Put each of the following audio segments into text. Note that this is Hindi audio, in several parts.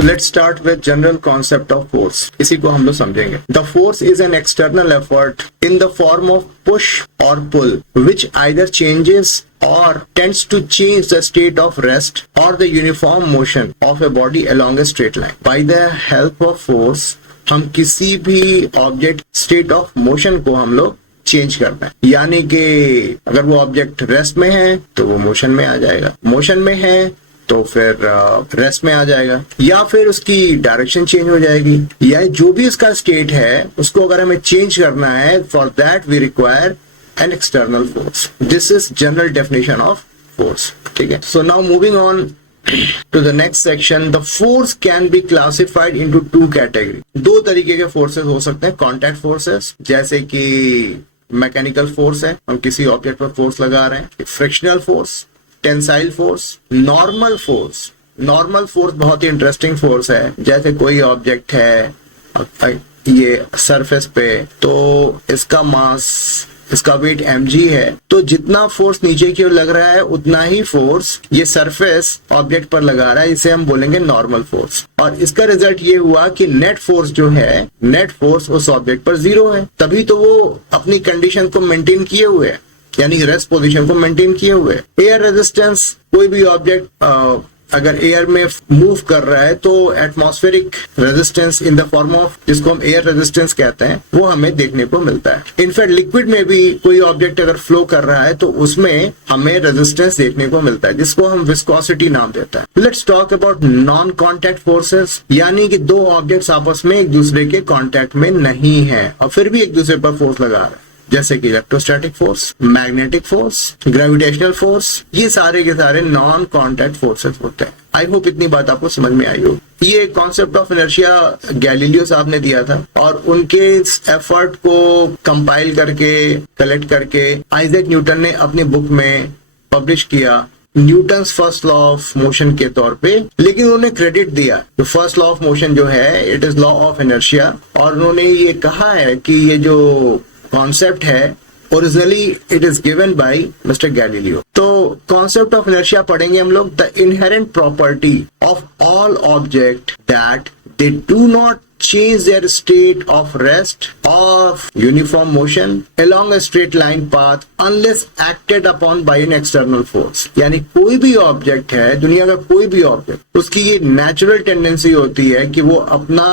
So let's start with general concept of force. इसी को हम लोग समझेंगे. The force is an external effort in the form of push or pull, which either changes or tends to change the state of rest or the uniform motion of a body along a straight line. By the help of force, हम किसी भी ऑब्जेक्ट स्टेट ऑफ मोशन को हम लोग चेंज करना है. यानी कि अगर वो ऑब्जेक्ट रेस्ट में है तो वो मोशन में आ जाएगा, मोशन में है तो फिर रेस्ट में आ जाएगा, या फिर उसकी डायरेक्शन चेंज हो जाएगी, या जो भी उसका स्टेट है उसको अगर हमें चेंज करना है, for that we require an external force. This is general definition of force. ठीक है. So now moving on to the next section, the force can be classified into two categories. दो तरीके के फोर्सेस हो सकते हैं. कॉन्टैक्ट फोर्सेस, जैसे कि मैकेनिकल फोर्स है, हम किसी ऑब्जेक्ट पर फोर्स लगा रहे हैं. Frictional force, tensile force, normal force. Normal force बहुत ही इंटरेस्टिंग फोर्स है. जैसे कोई ऑब्जेक्ट है ये सरफेस पे, तो इसका मास, इसका वेट mg है, तो जितना फोर्स नीचे की ओर लग रहा है उतना ही फोर्स ये सरफेस ऑब्जेक्ट पर लगा रहा है. इसे हम बोलेंगे नॉर्मल फोर्स. और इसका रिजल्ट ये हुआ कि नेट फोर्स जो है, नेट फोर्स उस ऑब्जेक्ट पर 0 है. तभी तो वो अपनी कंडीशन को मेंटेन किए हुए है, यानी रेस्ट पोजीशन को मेंटेन किए हुए है. एयर रेजिस्टेंस, कोई भी ऑब्जेक्ट अगर एयर में मूव कर रहा है तो atmospheric resistance in the form of, जिसको हम एयर रेजिस्टेंस कहते हैं, वो हमें देखने को मिलता है. इनफैक्ट लिक्विड में भी कोई ऑब्जेक्ट अगर फ्लो कर रहा है तो उसमें हमें रेजिस्टेंस देखने को मिलता है, जिसको हम विस्कोसिटी नाम देता है. Let's talk about non contact forces, यानी कि दो ऑब्जेक्ट्स आपस में एक दूसरे के कॉन्टैक्ट में नहीं है और फिर भी एक दूसरे पर फोर्स लगा रहे हैं, जैसे कि electrostatic force, magnetic force, gravitational force. ये सारे के सारे नॉन कॉन्टैक्ट फोर्सेस होते हैं. आई होप इतनी बात आपको समझ में आई हो. ये कॉन्सेप्ट ऑफ इनर्शिया गैलीलियो साहब ने दिया था और उनके इस एफर्ट को कंपाइल करके, कलेक्ट करके आइजैक न्यूटन ने अपनी बुक में पब्लिश किया, Newton's first law of motion के तौर पे. लेकिन उन्होंने क्रेडिट दिया, तो फर्स्ट लॉ ऑफ मोशन जो है it is law of inertia, और उन्होंने ये कहा है कि ये जो कॉन्सेप्ट है originally it is given by mister Galileo. तो कॉन्सेप्ट ऑफ इनर्शिया पढ़ेंगे हम लोग. The inherent property of all object that they do not change their state of rest of uniform motion along a straight line path unless acted upon by an external force. यानी कोई भी ऑब्जेक्ट है, दुनिया का कोई भी ऑब्जेक्ट, उसकी ये नेचुरल टेंडेंसी होती है कि वो अपना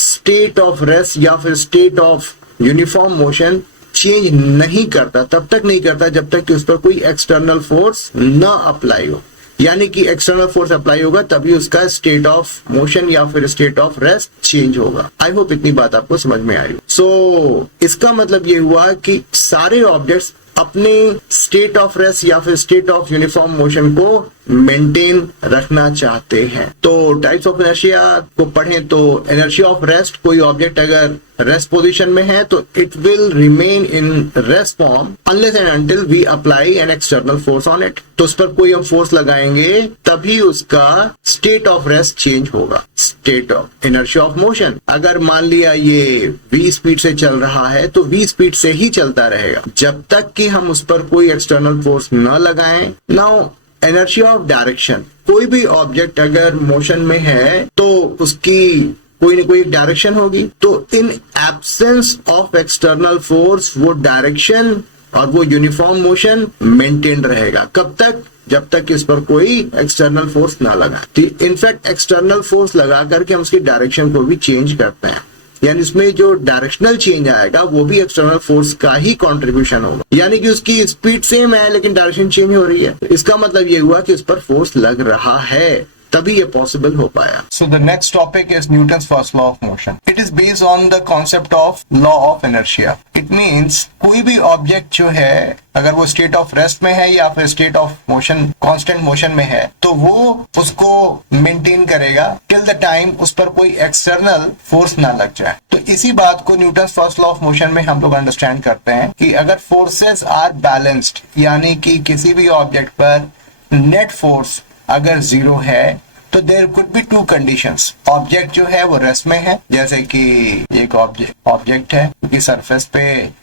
स्टेट ऑफ रेस्ट या फिर state of uniform motion change नहीं करता, तब तक नहीं करता जब तक कि उस पर कोई एक्सटर्नल फोर्स न अप्लाई हो. यानी कि एक्सटर्नल फोर्स अप्लाई होगा तभी उसका स्टेट ऑफ मोशन या फिर स्टेट ऑफ रेस्ट चेंज होगा. आई होप इतनी बात आपको समझ में आई. सो इसका मतलब ये हुआ कि सारे ऑब्जेक्ट्स अपने स्टेट ऑफ रेस्ट या फिर स्टेट ऑफ यूनिफॉर्म मोशन को मेंटेन रखना चाहते हैं. तो टाइप्स ऑफ इनर्शिया को पढ़ें तो इनर्शिया ऑफ रेस्ट, कोई ऑब्जेक्ट अगर रेस्ट पोजीशन में है तो it will remain in rest form unless and until we apply an external force on it. तो उस पर कोई हम फोर्स लगाएंगे तभी उसका स्टेट ऑफ रेस्ट चेंज होगा. State of inertia of motion, अगर मान लिया ये v स्पीड से चल रहा है तो v स्पीड से ही चलता रहेगा जब तक कि हम उस पर कोई एक्सटर्नल फोर्स न लगाएं. नाउ इनर्शिया ऑफ डायरेक्शन, कोई भी ऑब्जेक्ट अगर मोशन में है तो उसकी कोई ना कोई डायरेक्शन होगी. तो इन एब्सेंस ऑफ एक्सटर्नल फोर्स वो डायरेक्शन और वो यूनिफॉर्म मोशन मेंटेन रहेगा. कब तक? जब तक इस पर कोई एक्सटर्नल फोर्स ना लगा. इनफैक्ट एक्सटर्नल फोर्स लगा करके हम उसकी डायरेक्शन को भी चेंज करते हैं, यानी इसमें जो डायरेक्शनल चेंज आएगा वो भी एक्सटर्नल फोर्स का ही कंट्रीब्यूशन होगा. यानी कि उसकी स्पीड सेम है लेकिन डायरेक्शन चेंज हो रही है. इसका मतलब ये हुआ कि उस पर फोर्स लग रहा है, तभी ये पॉसिबल हो पाया. So the next topic is Newton's first law of motion. It is based on the concept of law of inertia. It means कोई भी ऑब्जेक्ट जो है अगर वो स्टेट ऑफ रेस्ट में है या फिर state of motion, constant motion में है, तो वो उसको मेंटेन करेगा टिल द टाइम उस पर कोई एक्सटर्नल फोर्स ना लग जाए. तो इसी बात को Newton's first law of motion में हम लोग अंडरस्टैंड करते हैं कि अगर फोर्सेस आर बैलेंस्ड, यानी कि किसी भी ऑब्जेक्ट पर नेट फोर्स अगर 0 है तो there could be two conditions. Object जो है वो रेस्ट में है, जैसे कि एक ऑब्जेक्ट है क्योंकि सरफेस पे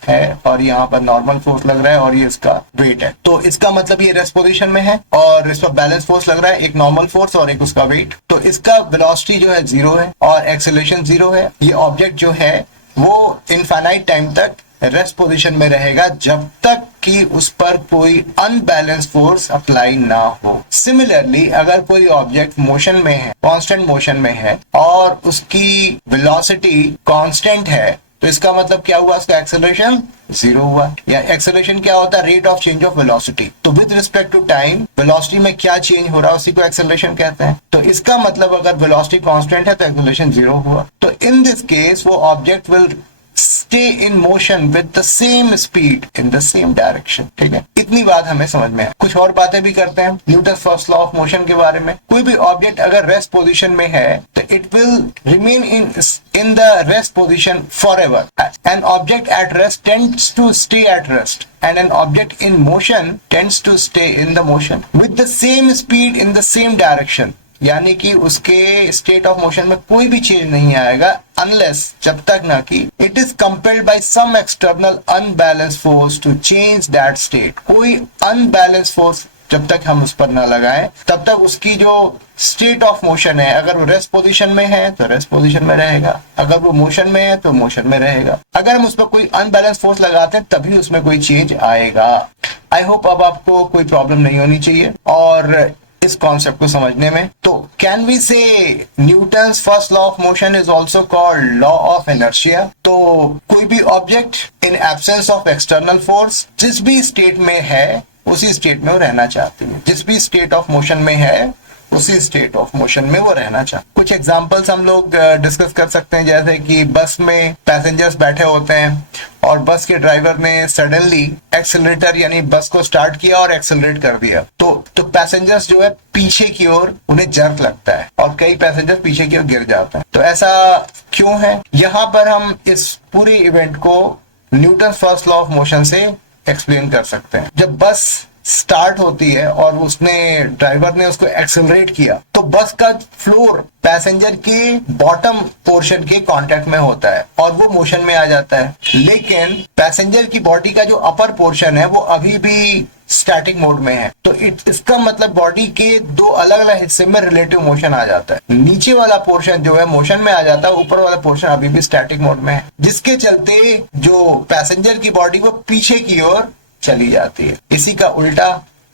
है और यहाँ पर नॉर्मल फोर्स लग रहा है और ये इसका वेट है, तो इसका मतलब ये रेस्ट पोजीशन में है और इस पर बैलेंस फोर्स लग रहा है, एक नॉर्मल फोर्स और एक उसका वेट। तो इसका वेलोसिटी जो है 0 है और एक्सेलरेशन 0 है। ये ऑब्जेक्ट जो है वो इनफाइनाइट टाइम तक रेस्ट पोजीशन में रहेगा जब तक कि उस पर कोई अनबैलेंस फोर्स अप्लाई ना हो। सिमिलरली अगर कोई ऑब्जेक्ट मोशन में है, कांस्टेंट मोशन में है और उसकी वेलोसिटी कांस्टेंट है, तो इसका मतलब क्या हुआ, उसका एक्सेलरेशन 0 हुआ। या एक्सेलरेशन क्या होता है, rate of change of velocity. तो with respect to time velocity में क्या चेंज हो रहा है उसी को एक्सेलरेशन कहते हैं। तो इसका मतलब अगर वेलोसिटी कांस्टेंट है तो एक्सेलरेशन 0 हुआ। तो इन दिस केस वो object will stay in motion with the same speed in the same direction। ठीक है, इतनी बात हमें समझ में है। कुछ और बातें भी करते हैं Newton first law of motion के बारे में। कोई भी ऑब्जेक्ट अगर रेस्ट पोजीशन में है तो it will remain in the rest position forever। An object at rest tends to stay at rest and an object in motion tends to stay in the motion with the same speed in the same direction। यानी कि उसके स्टेट ऑफ मोशन में कोई भी चेंज नहीं आएगा अनलेस, जब तक ना कि it is compelled by some external unbalance force to change that state. कोई अनबैलेंस फोर्स जब तक हम उस पर ना लगाएं तब तक उसकी जो स्टेट ऑफ मोशन है, अगर वो रेस्ट पोजीशन में है तो रेस्ट पोजीशन में रहेगा, अगर वो मोशन में है तो मोशन में रहेगा। अगर हम उस पर कोई अनबैलेंस फोर्स लगाते हैं तभी उसमें कोई चेंज आएगा। आई होप अब आपको कोई प्रॉब्लम नहीं होनी चाहिए और इस कॉन्सेप्ट को समझने में। तो कैन वी से Newton's first law of motion is also called law of inertia. तो कोई भी object in absence of external force जिस भी स्टेट में है उसी स्टेट में वो रहना चाहती है, जिस भी स्टेट ऑफ मोशन में है उसी स्टेट ऑफ मोशन में वो रहना चाहते। कुछ एग्जांपल्स हम लोग डिस्कस कर सकते हैं, जैसे कि बस में पैसेंजर्स बैठे होते हैं और बस के ड्राइवर ने सडनली एक्सेलरेटर यानी बस को स्टार्ट किया और एक्सेलरेट कर दिया, तो पैसेंजर्स जो है पीछे की ओर उन्हें जर्क लगता है और कई पैसेंजर्स पीछे की ओर गिर जाते हैं। तो ऐसा क्यों है, यहाँ पर हम इस पूरे इवेंट को Newton first law of motion से एक्सप्लेन कर सकते हैं। जब बस स्टार्ट होती है और ड्राइवर ने उसको एक्सेलरेट किया तो बस का फ्लोर पैसेंजर के बॉटम पोर्शन के कांटेक्ट में होता है और वो मोशन में आ जाता है, लेकिन पैसेंजर की बॉडी का जो अपर पोर्शन है वो अभी भी स्टैटिक मोड में है। तो इसका मतलब बॉडी के दो अलग अलग हिस्से में रिलेटिव मोशन आ जाता है। नीचे वाला पोर्शन जो है मोशन में आ जाता है, ऊपर वाला पोर्शन अभी भी स्टैटिक मोड में है, जिसके चलते जो पैसेंजर की बॉडी वो पीछे की ओर चली जाती है। इसी का उल्टा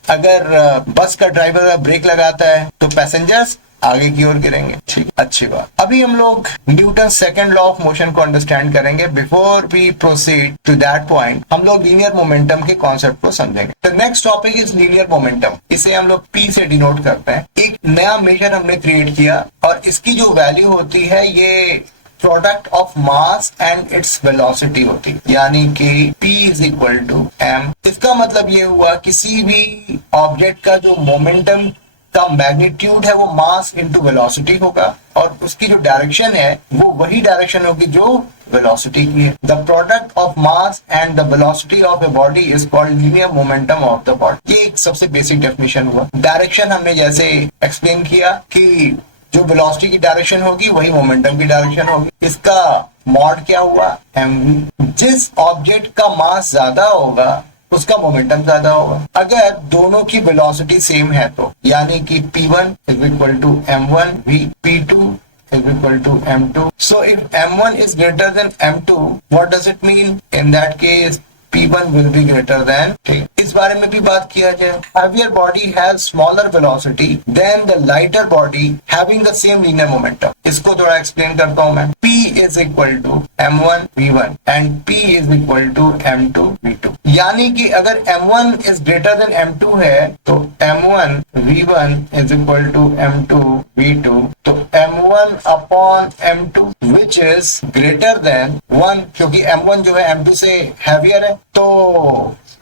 अगर बस का ड्राइवर ब्रेक लगाता है तो पैसेंजर्स आगे की ओर गिरेंगे। ठीक, अच्छी बात। अभी हम लोग Newton second law of motion को अंडरस्टैंड करेंगे। Before we proceed to that point हम लोग लीनियर मोमेंटम के कॉन्सेप्ट को समझेंगे। The next topic is linear momentum. इसे हम लोग P से डिनोट करते हैं। एक नया मेजर हमने क्रिएट किया और इसकी जो वैल्यू होती है ये product of mass and its velocity होती है, यानी कि P is equal to m। इसका मतलब ये हुआ किसी भी ऑब्जेक्ट का जो मोमेंटम का मैग्नीट्यूड है वो मास इनटू वेलोसिटी होगा और उसकी जो डायरेक्शन है वो वही डायरेक्शन होगी जो वेलोसिटी की है। The product of mass and the velocity of a body is called linear momentum of the body. ये एक सबसे बेसिक डेफिनेशन हुआ। डायरेक्शन हमने जैसे एक्सप्लेन किया कि जो वेलोसिटी की डायरेक्शन होगी वही मोमेंटम की डायरेक्शन होगी। इसका मॉड क्या हुआ, mv। जिस ऑब्जेक्ट का मास ज्यादा होगा उसका मोमेंटम ज्यादा होगा। अगर दोनों की वेलोसिटी सेम है तो, यानी कि p1 is equal to m1 v, p2 is equal to m2। So if m1 is greater than m2, what does it mean? In that case P1 will be greater than। ठीक, इस बारे में भी बात किया जाए। Heavier body has smaller velocity than the lighter body having the same linear momentum। इसको थोड़ा एक्सप्लेन करता हूं मैं। P is equal to m1 v1 and P is equal to m2 v2। यानी कि अगर m1 is greater than m2 है तो m1 v1 is equal to m2 v2। तो m1 upon m2 which is greater than 1, क्योंकि m1 जो है m2 से heavier है तो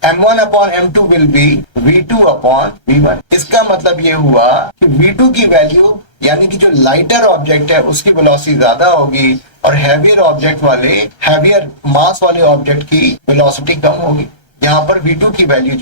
m1 upon m2 will be v2 upon v1। इसका मतलब ये हुआ कि v2 की वैल्यू यानी कि जो लाइटर ऑब्जेक्ट है उसकी वेलोसिटी ज्यादा होगी और हैवियर मास वाले ऑब्जेक्ट की वेलोसिटी कम होगी। यहाँ पर v2 की वैल्यू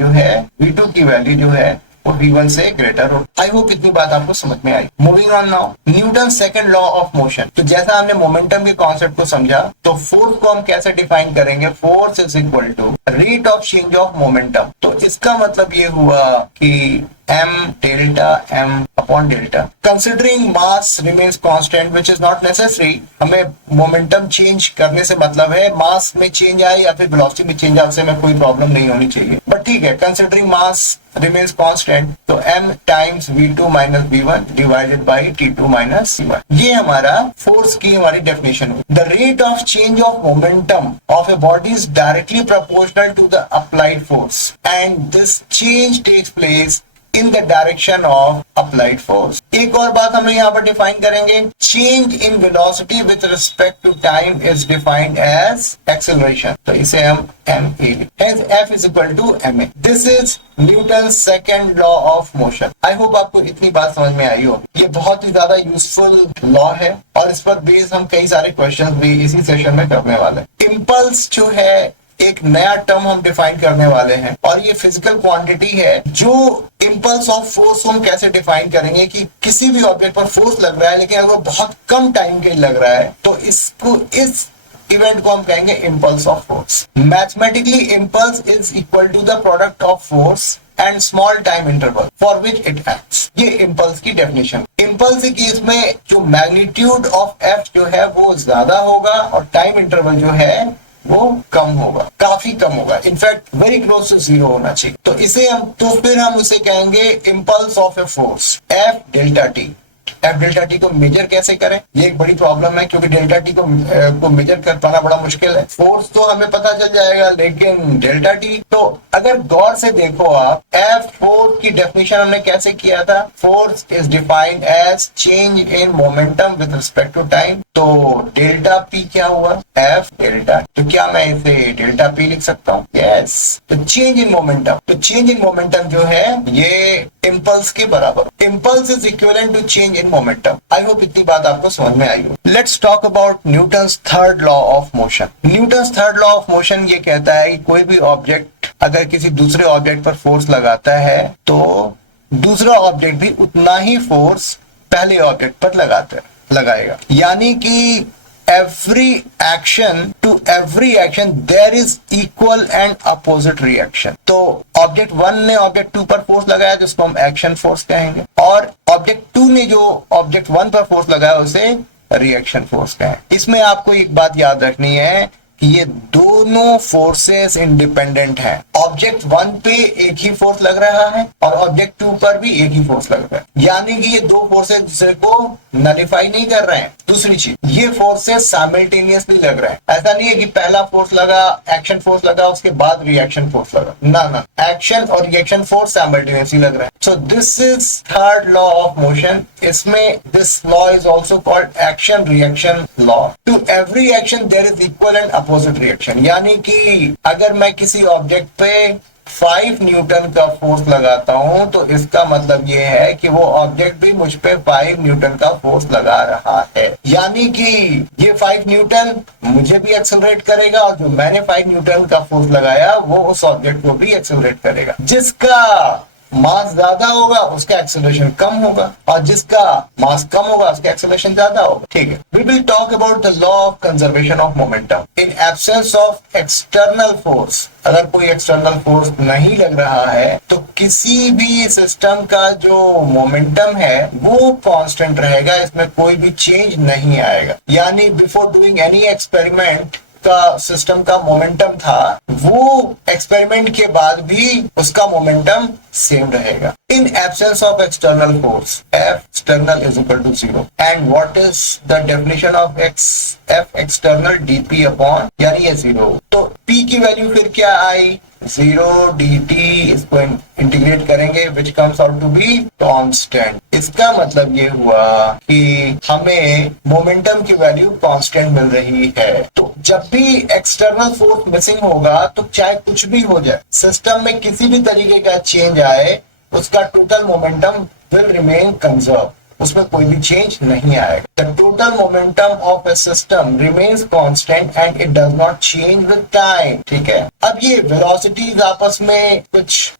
जो है वो v1 से ग्रेटर हो। आई होप इतनी बात आपको समझ में आई। Moving on now, Newton second law of motion. तो जैसा हमने मोमेंटम के कॉन्सेप्ट को समझा, तो फोर्स को हम कैसे डिफाइन करेंगे? Force is equal to rate of change of momentum. तो इसका मतलब ये हुआ कि m delta m upon delta, considering mass remains constant which is not necessary। हमें मोमेंटम चेंज करने से मतलब है मास में चेंज आए या फिर वेलोसिटी में चेंज आए, में कोई प्रॉब्लम नहीं होनी चाहिए, बट ठीक है, कंसिडरिंग मास remains constant, तो m times v2 minus v1 divided by t2 minus c1। ये हमारा फोर्स की हमारी डेफिनेशन हुई। The rate of change of momentum of a body is directly proportional to the applied force and this change takes place in the direction of applied force। एक और बात हम यहाँ पर डिफाइन करेंगे, change in velocity with respect to time is defined as acceleration। तो इसे हम ma, hence f is equal to ma। This is Newton's second law of motion। I hope आपको इतनी बात समझ में आई होगी। ये बहुत ही ज्यादा यूजफुल लॉ है और इस पर बेस हम कई सारे क्वेश्चंस भी इसी सेशन में करने वाले हैं। इम्पल्स जो है एक नया टर्म हम डिफाइन करने वाले हैं और ये फिजिकल क्वांटिटी है। जो इंपल्स ऑफ फोर्स हम कैसे डिफाइन करेंगे कि किसी भी ऑब्जेक्ट पर फोर्स लग रहा है लेकिन अगर वो बहुत कम टाइम के लिए लग रहा है तो इसको, इस इवेंट को हम कहेंगे impulse of force. Mathematically impulse is equal to the product of force and small time interval for which it acts. ये इंपल्स की डेफिनेशन। इंपल्स के केस में जो मैग्नीट्यूड ऑफ एफ जो है वो ज्यादा होगा और टाइम इंटरवल जो है वो कम होगा, काफी कम होगा, in fact very close to zero होना चाहिए। तो इसे हम, तो फिर हम उसे कहेंगे impulse of a force F delta T. F delta T को मेजर कैसे करें, ये एक बड़ी प्रॉब्लम है क्योंकि डेल्टा टी को मेजर कर पाना बड़ा मुश्किल है। फोर्स तो हमें पता चल जाएगा लेकिन डेल्टा टी, तो अगर गौर से देखो आप, एफ फोर्स की डेफिनेशन हमने कैसे किया था? Force is defined as change in momentum with respect to time. तो डेल्टा पी क्या हुआ? F delta. तो क्या मैं इसे डेल्टा पी लिख सकता हूँ? यस। तो चेंज इन मोमेंटम, तो चेंज इन मोमेंटम जो है ये इंपल्स के बराबर। Impulse is equivalent to change in momentum. I hope इतनी बात आपको समझ में आई हो। Let's talk about Newton's third law of motion. Newton's third law of motion ये कहता है कि कोई भी ऑब्जेक्ट अगर किसी दूसरे ऑब्जेक्ट पर फोर्स लगाता है तो दूसरा ऑब्जेक्ट भी उतना ही फोर्स पहले ऑब्जेक्ट पर लगाएगा। यानी कि every action to every action there is equal and opposite reaction। तो ऑब्जेक्ट 1 ने ऑब्जेक्ट 2 पर फोर्स लगाया जिसको हम एक्शन फोर्स कहेंगे, और ऑब्जेक्ट 2 ने जो ऑब्जेक्ट 1 पर फोर्स लगाया उसे रिएक्शन फोर्स कहेंगे। इसमें आपको एक बात याद रखनी है कि ये दोनों फोर्सेस इंडिपेंडेंट हैं। ऑब्जेक्ट 1 पे एक ही फोर्स लग रहा है और ऑब्जेक्ट 2 पर भी एक ही फोर्स लग रहा है, यानी कि ये दो फोर्सेस दूसरे को नलिफाई नहीं कर रहे हैं। दूसरी चीज, ये फोर्सेस साइमल्टेनियसली लग रहे हैं। ऐसा नहीं है कि पहला फोर्स लगा, एक्शन फोर्स लगा, उसके बाद रिएक्शन फोर्स लगा, ना, एक्शन और रिएक्शन फोर्स साइमल्टेनियसली लग रहे हैं। So this is third law of motion. इसमें this law is also called action reaction law. To every action there is equal and opposite reaction. यानी कि अगर मैं किसी ऑब्जेक्ट पे 5 न्यूटन का फोर्स लगाता हूं तो इसका मतलब ये है कि वो ऑब्जेक्ट भी मुझ पे 5 न्यूटन का फोर्स लगा रहा है। यानी कि ये 5 न्यूटन मुझे भी एक्सेलरेट करेगा और जो मैंने 5 न्यूटन का फोर्स लगाया वो उस ऑब्जेक्ट को भी एक्सेलरेट करेगा। जिसका मास ज्यादा होगा उसका एक्सेलरेशन कम होगा और जिसका मास कम होगा उसका एक्सेलरेशन ज्यादा होगा। ठीक है, we will talk about the law of conservation of momentum. In absence of external force, अगर कोई एक्सटर्नल फोर्स नहीं लग रहा है तो किसी भी सिस्टम का जो मोमेंटम है वो कांस्टेंट रहेगा, इसमें कोई भी चेंज नहीं आएगा। यानी बिफोर डूइंग एनी एक्सपेरिमेंट का सिस्टम का मोमेंटम था, वो एक्सपेरिमेंट के बाद भी उसका मोमेंटम सेम रहेगा। In absence of external force, F external is equal to 0। And what is the definition of F external? dp upon, यानी ये 0। तो p की वैल्यू फिर क्या आई? 0 dt। इसको इंटीग्रेट करेंगे which comes out to be constant. इसका मतलब ये हुआ कि हमें मोमेंटम की वैल्यू कांस्टेंट मिल रही है। तो जब भी एक्सटर्नल फोर्स मिसिंग होगा तो चाहे कुछ भी हो जाए, सिस्टम में किसी भी तरीके का चेंज आए, उसका total momentum will remain conserve. उसमें कोई भी चेंज नहीं आएगा। The total momentum of A system remains constant and it does not change with time. ठीक है, अब ये वेलोसिटीज आपस में कुछ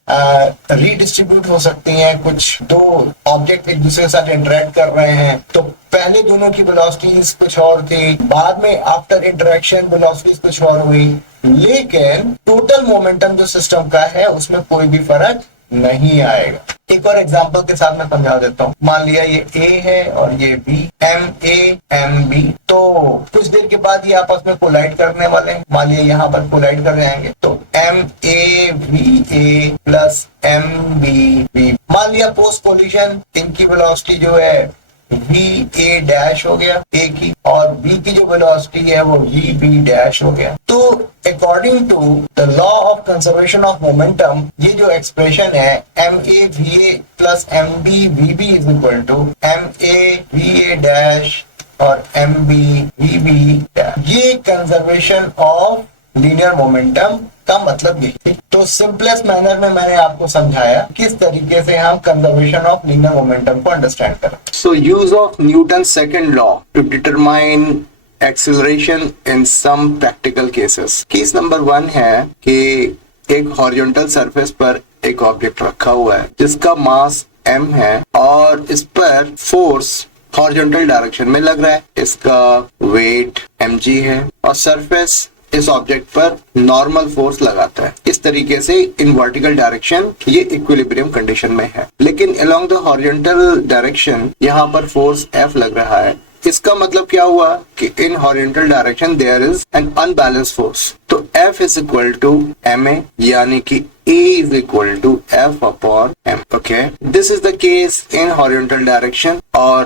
रीडिस्ट्रीब्यूट हो सकती हैं, कुछ दो ऑब्जेक्ट एक दूसरे के साथ इंटरेक्ट कर रहे हैं, तो पहले दोनों की वेलोसिटीज कुछ और थी, बाद में आफ्टर इंटरेक्शन वेलोसिटीज कुछ और हुई, लेकिन टोटल मोमेंटम जो सिस्टम का है उसमें कोई भी फर्क नहीं आएगा। एक और एग्जांपल के साथ मैं समझा देता हूँ। मान लिया ये A है और ये B, MA, MB, तो कुछ देर के बाद ये आपस में कोलाइड करने वाले हैं। मान लिया यहाँ पर कोलाइड कर जाएंगे, तो MAVA प्लस MBB, मान लिया पोस्ट कोलिजन इनकी वेलोसिटी जो है VA डैश हो गया A की, और B की जो वेलोसिटी है वो VB डैश हो गया। तो according to the law of conservation of momentum, ये जो एक्सप्रेशन है MAVA plus MBVB is equal to MAVA dash और MBVB डैश, ये कंजर्वेशन ऑफ लीनियर मोमेंटम का मतलब यही। तो सिंपलेस्ट मैनर में मैंने आपको समझाया किस तरीके से हम कंजर्वेशन ऑफ लीनियर मोमेंटम को अंडरस्टैंड करें। So use of Newton's second law to determine acceleration in some practical cases. Case number 1 है कि एक हॉरिजॉन्टल सरफेस पर एक ऑब्जेक्ट रखा हुआ है जिसका मास m है और इस पर फोर्स हॉरिजॉन्टल डायरेक्शन में लग रहा है, इसका वेट mg है और सरफेस इस ऑब्जेक्ट पर नॉर्मल फोर्स लगाता है। इस तरीके से इन वर्टिकल डायरेक्शन ये इक्विलिब्रियम कंडीशन में है, लेकिन अलोंग द हॉरिजॉन्टल डायरेक्शन यहाँ पर फोर्स F लग रहा है। इसका मतलब क्या हुआ कि in horizontal direction there is an unbalance force. तो F is equal to ma, यानी कि A is equal to F upon m। Okay, this is the case in horizontal direction, और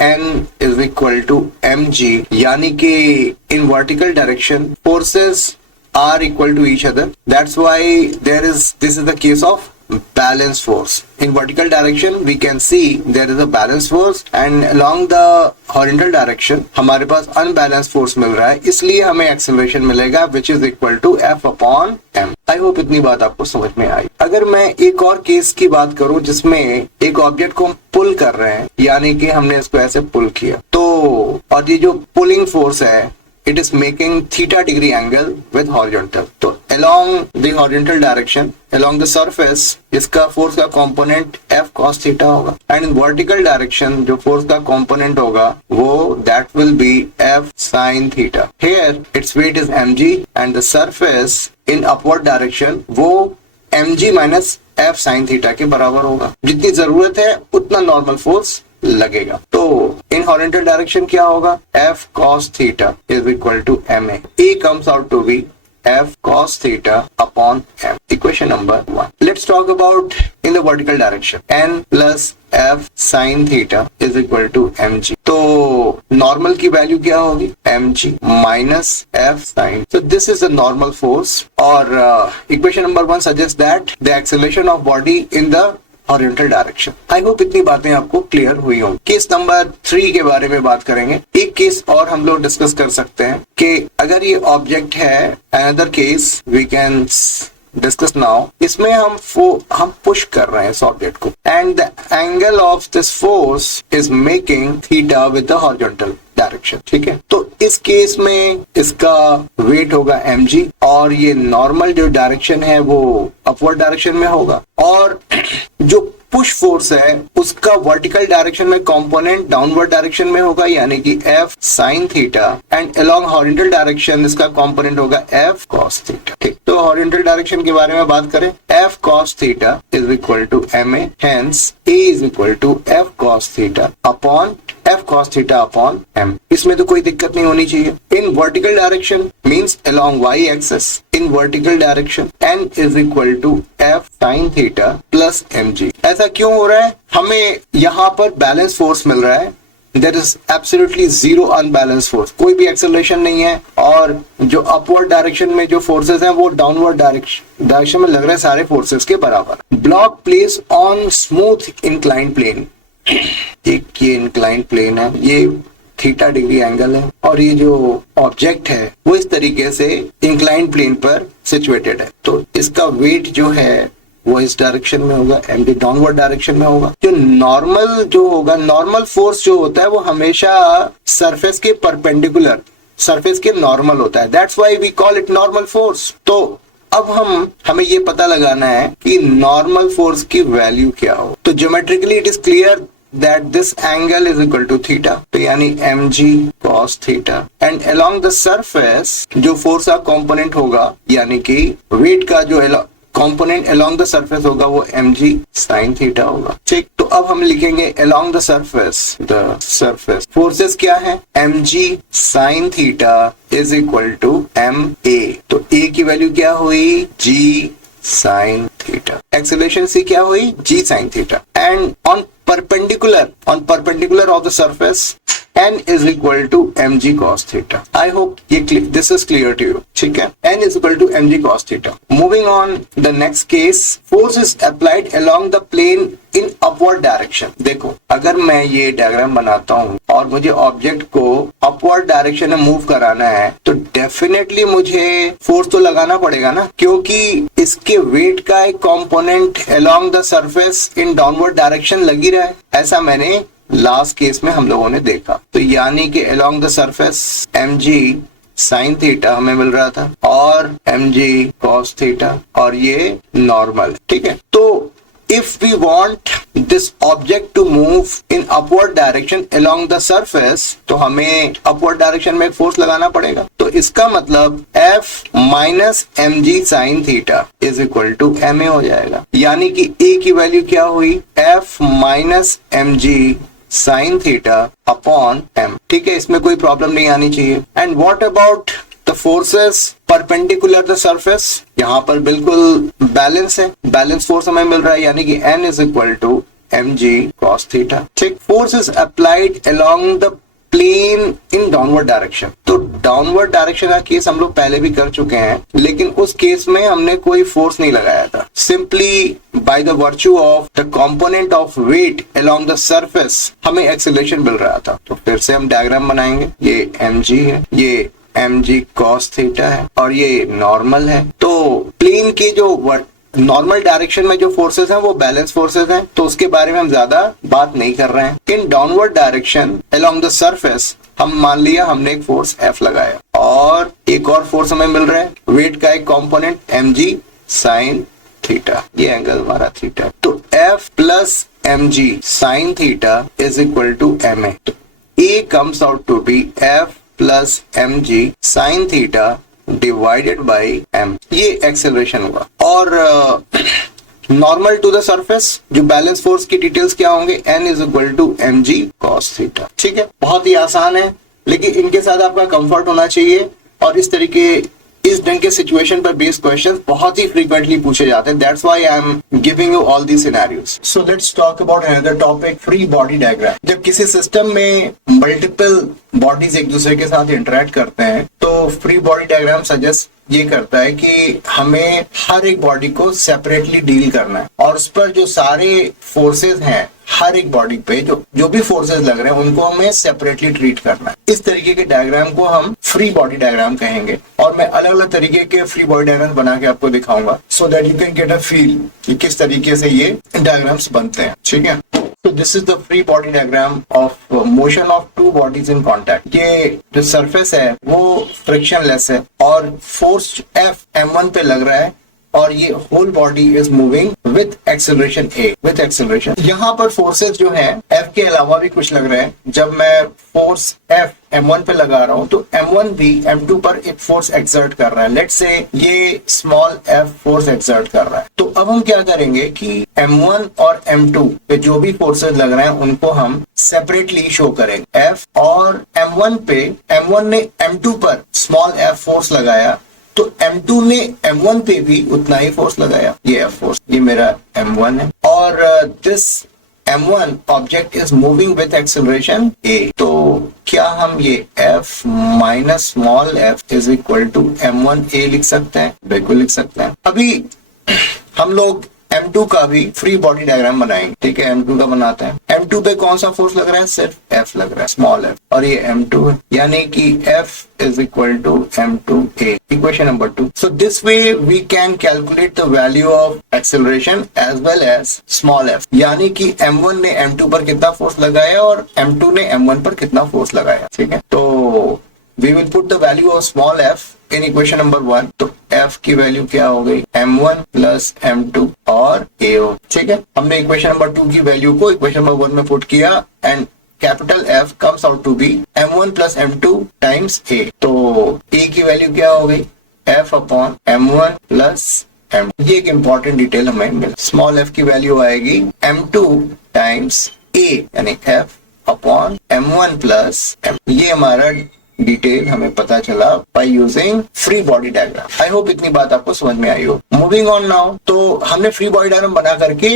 n is equal to mg, यानी कि in vertical direction forces are equal to each other. That's why this is the case of balanced force. In vertical direction we can see there is a balanced force, and along the horizontal direction हमारे पास unbalanced force मिल रहा है, इसलिए हमें acceleration मिलेगा which is equal to F upon m. I hope इतनी बात आपको समझ में आई। अगर मैं एक और केस की बात करूं जिसमें एक ऑब्जेक्ट को हम पुल कर रहे हैं, यानी कि हमने इसको ऐसे पुल किया, तो और ये जो पुलिंग फोर्स है it is making theta degree angle with horizontal. तो along the horizontal direction, along the surface, इसका फोर्स का कंपोनेंट F cos theta होगा, and in vertical direction जो फोर्स का कंपोनेंट होगा वो that will be F sin theta. Here its weight is mg and the surface in upward direction वो mg minus F sin theta के बराबर होगा। जितनी जरूरत है उतना नॉर्मल फोर्स लगेगा। तो इन हॉरिजॉन्टल डायरेक्शन क्या होगा? F cos theta is equal to ma. A comes out to be F cos theta upon m. Equation number 1. Let's talk about in the vertical direction. N plus F sin theta is equal to mg. तो नॉर्मल की वैल्यू क्या होगी? mg minus F sin. So this is the normal force, और equation number 1 suggests that the acceleration of body in the horizontal direction. I hope इतनी बातें आपको क्लियर हुई होंगी। केस नंबर 3 के बारे में बात करेंगे। एक केस और हम लोग डिस्कस कर सकते हैं कि अगर ये ऑब्जेक्ट है, another case we can discuss now, इसमें हम पुश कर रहे हैं इस ऑब्जेक्ट को, and the angle of this force is making theta with the horizontal direction. ठीक है, तो इस केस में इसका वेट होगा mg, और ये नॉर्मल जो डायरेक्शन है वो अपवर्ड डायरेक्शन में होगा, और जो पुश फोर्स है उसका वर्टिकल डायरेक्शन में कंपोनेंट डाउनवर्ड डायरेक्शन में होगा, यानी कि F sin theta, and along horizontal direction इसका कंपोनेंट होगा F cos थीटा। ठीक, तो हॉरिजॉन्टल डायरेक्शन के बारे में बात करें, F cos theta is equal to ma, hence A is equal to F cos theta upon F cos theta upon m. इसमें तो कोई दिक्कत नहीं होनी चाहिए। इन vertical direction means along y axis, in vertical direction n is equal to F sin theta plus mg। ऐसा क्यों हो रहा है? हमें यहाँ पर बैलेंस फोर्स मिल रहा है, there is absolutely zero unbalanced force, कोई भी एक्सेलरेशन नहीं है, और जो अपवर्ड डायरेक्शन में जो फोर्सेस हैं वो डाउनवर्ड डायरेक्शन में लग रहे हैं सारे फोर्सेस के बराबर। Block place on smooth incline plane, एक ये इंक्लाइन प्लेन है, ये थीटा डिग्री एंगल है, और ये जो ऑब्जेक्ट है वो इस तरीके से इंक्लाइन प्लेन पर सिचुएटेड है। तो इसका वेट जो है वो इस डायरेक्शन में होगा, mg डाउनवर्ड डायरेक्शन में होगा। जो नॉर्मल जो होगा, नॉर्मल फोर्स जो होता है वो हमेशा सरफेस के परपेंडिकुलर, सरफेस के नॉर्मल होता है, that's why we call it normal force. तो अब हमें ये पता लगाना है कि नॉर्मल फोर्स की वैल्यू क्या हो। तो geometrically it is clear that this angle is equal to theta, तो यानी mg cos theta, and along the surface जो फोर्स का कंपोनेंट होगा यानी कि वेट का जो कंपोनेंट along the surface होगा वो mg sin theta होगा। ठीक, तो अब हम लिखेंगे along the surface फोर्सेस क्या है, mg sin theta is equal to ma, तो a की वैल्यू क्या हुई, g sin theta, एक्सेलरेशन सी क्या हुई, g sin theta, and on perpendicular of the surface n is equal to mg cos theta. I hope this is clear to you. ठीक है, n is equal to mg cos theta. Moving on, the next case, force is applied along the plane in upward direction. देखो, अगर मैं ये डायग्राम बनाता हूँ और मुझे ऑब्जेक्ट को अपवर्ड डायरेक्शन में मूव कराना है तो डेफिनेटली मुझे फोर्स तो लगाना पड़ेगा ना, क्योंकि इसके वेट का एक component along the surface in downward direction लगी रहा है। ऐसा मैंने लास्ट केस में हम लोगों ने देखा। तो यानी कि along the surface mg sin theta हमें मिल रहा था और mg cos theta और ये नॉर्मल। ठीक है, तो if we want this object to move in upward direction along the surface तो हमें upward direction में एक फोर्स लगाना पड़ेगा। तो इसका मतलब F minus mg sin theta is equal to ma हो जाएगा, यानी कि A की वैल्यू क्या हुई, F minus mg sin theta upon m। ठीक है, इसमें कोई प्रॉब्लम नहीं आनी चाहिए। And what about the forces perpendicular the surface, यहाँ पर बिल्कुल बैलेंस है, बैलेंस फोर्स हमें मिल रहा है, यानी कि n is equal to mg cos theta। ठीक, force is applied along the plane in downward direction. तो डाउनवर्ड डायरेक्शन का केस हम लोग पहले भी कर चुके हैं, लेकिन उस केस में हमने कोई फोर्स नहीं लगाया था, simply by the virtue of the component of weight along the surface हमें एक्सेलरेशन मिल रहा था। तो फिर से हम डायग्राम बनाएंगे, ये mg है, ये mg cos theta है और ये नॉर्मल है। तो प्लेन के जो नॉर्मल डायरेक्शन में जो फोर्सेस हैं वो बैलेंस फोर्सेस हैं, तो उसके बारे में हम ज्यादा बात नहीं कर रहे हैं। इन downward direction along the surface हम मान लिया हमने एक फोर्स F लगाया और एक और फोर्स हमें मिल रहा है, वेट का एक कंपोनेंट mg sin थीटा, ये एंगल हमारा थीटा। तो F plus mg sin theta is equal to ma। तो A comes out to be F plus mg sin theta divided by m, ये एक्सेलरेशन हुआ। और नॉर्मल टू द सरफेस जो बैलेंस फोर्स की डिटेल्स क्या होंगे, n is equal to mg cos theta. ठीक है, बहुत ही आसान है, लेकिन इनके साथ आपका कंफर्ट होना चाहिए और इस तरीके इस ढंग के सिचुएशन पर बेस्ड क्वेश्चंस बहुत ही फ्रीक्वेंटली पूछे जाते हैं, that's why I am giving you all these scenarios. So let's talk about another topic, free body diagram. जब किसी सिस्टम में मल्टीपल बॉडीज एक दूसरे के साथ इंटरेक्ट करते हैं तो फ्री बॉडी डायग्राम सजेस्ट ये करता है कि हमें हर एक बॉडी को सेपरेटली डील करना है और उस पर जो सारे फोर्सेस हैं, हर एक बॉडी पे जो भी फोर्सेस लग रहे हैं उनको हमें सेपरेटली ट्रीट करना है। इस तरीके के डायग्राम को हम फ्री बॉडी डायग्राम कहेंगे और मैं अलग अलग तरीके के फ्री बॉडी डायग्राम बना के आपको दिखाऊंगा, so that you can get a feel कि किस तरीके से ये डायग्राम्स बनते हैं। ठीक है, तो this is the free body diagram of motion of two bodies in contact. ये जो सरफेस है वो फ्रिक्शनलेस है और फोर्स F m1 पे लग रहा है और ये whole body is moving with acceleration a, with acceleration. यहाँ पर फोर्सेस जो हैं F के अलावा भी कुछ लग रहे हैं। जब मैं फोर्स F m1 पे लगा रहा हूँ तो m1 भी m2 पर एक फोर्स एक्सर्ट कर रहा है, लेट्स से ये स्मॉल f फोर्स एक्सर्ट कर रहा है। तो अब हम क्या करेंगे कि m1 और m2 पे जो भी फोर्सेस लग रहे हैं उनको हम सेपरेटली शो करेंगे। F और m1 ने m2 पर स्मॉल f फोर्स लगाया तो m2 ने m1 पे भी उतना ही फोर्स लगाया, ये f फोर्स, ये मेरा m1 है और this m1 object is moving with acceleration a। तो क्या हम ये f minus small f is equal to m1 a लिख सकते हैं? बिल्कुल लिख सकते हैं। अभी हम लोग M2 का भी फ्री बॉडी डायग्राम बनाएंगे। ठीक है, M2 का बनाते हैं। M2 पे कौन सा फोर्स लग रहा है? सिर्फ F लग रहा है, स्मॉल f, और ये M2 है, यानी कि F is equal to M2A, equation number 2. So this way we can calculate the value of acceleration as well as small f, यानी कि M1 ने M2 पर कितना फोर्स लगाया और M2 ने M1 पर कितना फोर्स लगाया। ठीक है, तो we will put the value of small f in equation number 1. तो f की वैल्यू क्या हो गई? M1 plus M2 और A हो। ठीक है, हमने इक्वेशन नंबर 2 की वैल्यू को इक्वेशन नंबर 1 में पुट किया and capital F comes out to be M1 plus M2 times A. तो A की वैल्यू क्या हो गई? F upon M1 plus M2. ये एक इंपॉर्टेंट डिटेल हमें मिल, स्मॉल f की वैल्यू आएगी M2 times A, यानी F upon M1 plus M. ये हमारा डिटेल हमें पता चला by using free body diagram. I hope इतनी बात आपको समझ में आई हो। मूविंग ऑन नाउ, तो हमने फ्री बॉडी डायग्राम बना करके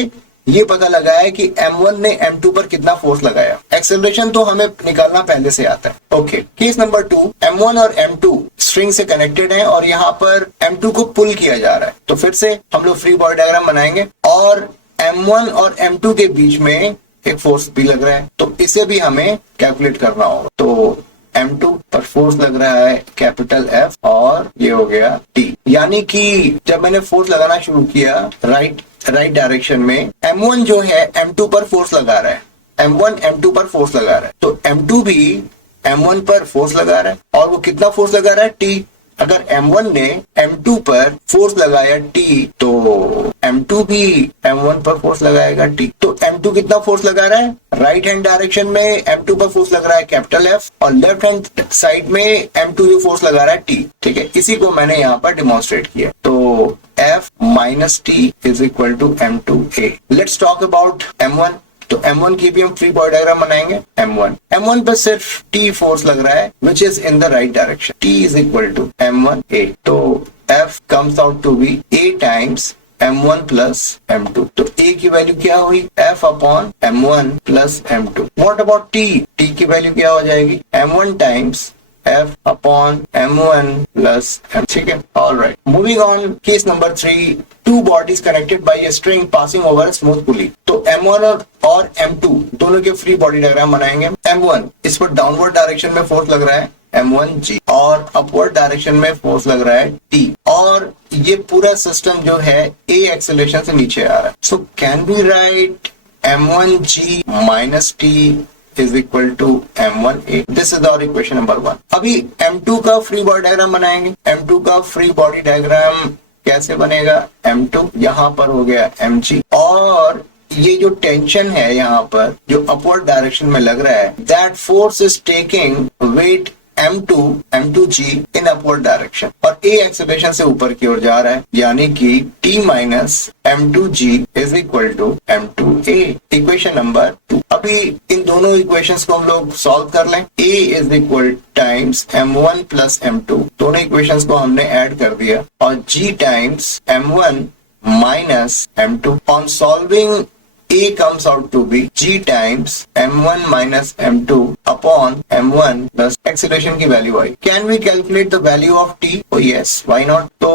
ये पता लगा है कि M1 ने M2 पर कितना फोर्स लगाया। एक्सेलरेशन तो हमें निकालना पहले से आता है। ओके, केस नंबर 2, M1 और M2 स्ट्रिंग से कनेक्टेड है और यहाँ पर M2 को पुल किया जा रहा है। तो फिर से हम लोग फ्री बॉडी डायग्राम बनाएंगे और M1 और M2 के बीच में एक फोर्स भी लग रहा है, तो इसे भी हमें कैलकुलेट करना होगा। तो M2 पर फोर्स लग रहा है कैपिटल F और ये हो गया T, यानी कि जब मैंने फोर्स लगाना शुरू किया राइट डायरेक्शन में, M1 जो है M2 पर फोर्स लगा रहा है, M1 M2 पर फोर्स लगा रहा है, तो M2 भी M1 पर फोर्स लगा रहा है और वो कितना फोर्स लगा रहा है? T। अगर M1 ने M2 पर फोर्स लगाया T, तो M2 भी M1 पर फोर्स लगाएगा T। तो M2 कितना फोर्स लगा रहा है? राइट हैंड डायरेक्शन में M2 पर फोर्स लग रहा है कैपिटल F और लेफ्ट हैंड साइड में M2 भी फोर्स लगा रहा है T। ठीक है, इसी को मैंने यहाँ पर डिमॉन्स्ट्रेट किया। तो F minus T is equal to M2A. Let's talk about M1. तो M1 की भी हम फ्री बॉडी डायग्राम बनाएंगे। M1 पर सिर्फ T फोर्स लग रहा है which is in the right direction. T is equal to M1A. तो F comes out to be A times M1 plus M2. तो A की वैल्यू क्या हुई? F upon M1 plus M2. What about T? T की वैल्यू क्या हो जाएगी? M1 times F upon M1 plus M. ठीक है, all right. Moving on, case number 3. Two bodies connected by a string passing over a smooth pulley. तो M1 और M2 दोनों के फ्री बॉडी डायग्राम बनाएंगे। M1 इस पर डाउनवर्ड डायरेक्शन में फोर्स लग रहा है M1G और अपवर्ड डायरेक्शन में फोर्स लग रहा है T, और ये पूरा सिस्टम जो है A एक्सेलरेशन से नीचे आ रहा है। So can we write M1G minus T is equal to M1A. This is our equation number 1. अभी M2 का फ्री बॉडी डायग्राम बनाएंगे। M2 का फ्री बॉडी डायग्राम कैसे बनेगा? M2 यहाँ पर हो गया Mg और ये जो टेंशन है यहाँ पर जो अपवर्ड डायरेक्शन में लग रहा है, that force is taking weight M2G in upward direction और A एक्सेलरेशन से ऊपर की ओर जा रहा है, यानी कि T minus M2G is equal to M2A. Equation number 2। अभी इन दोनों इक्वेशंस को हम लोग सॉल्व कर लें। A is equal times M1 plus M2, दोनों इक्वेशंस को हमने ऐड कर दिया और G times M1 minus M2. On solving, A comes out to be G times M1 minus M2 upon M1 plus acceleration की value I. Can we calculate the value of T? Oh yes, why not? तो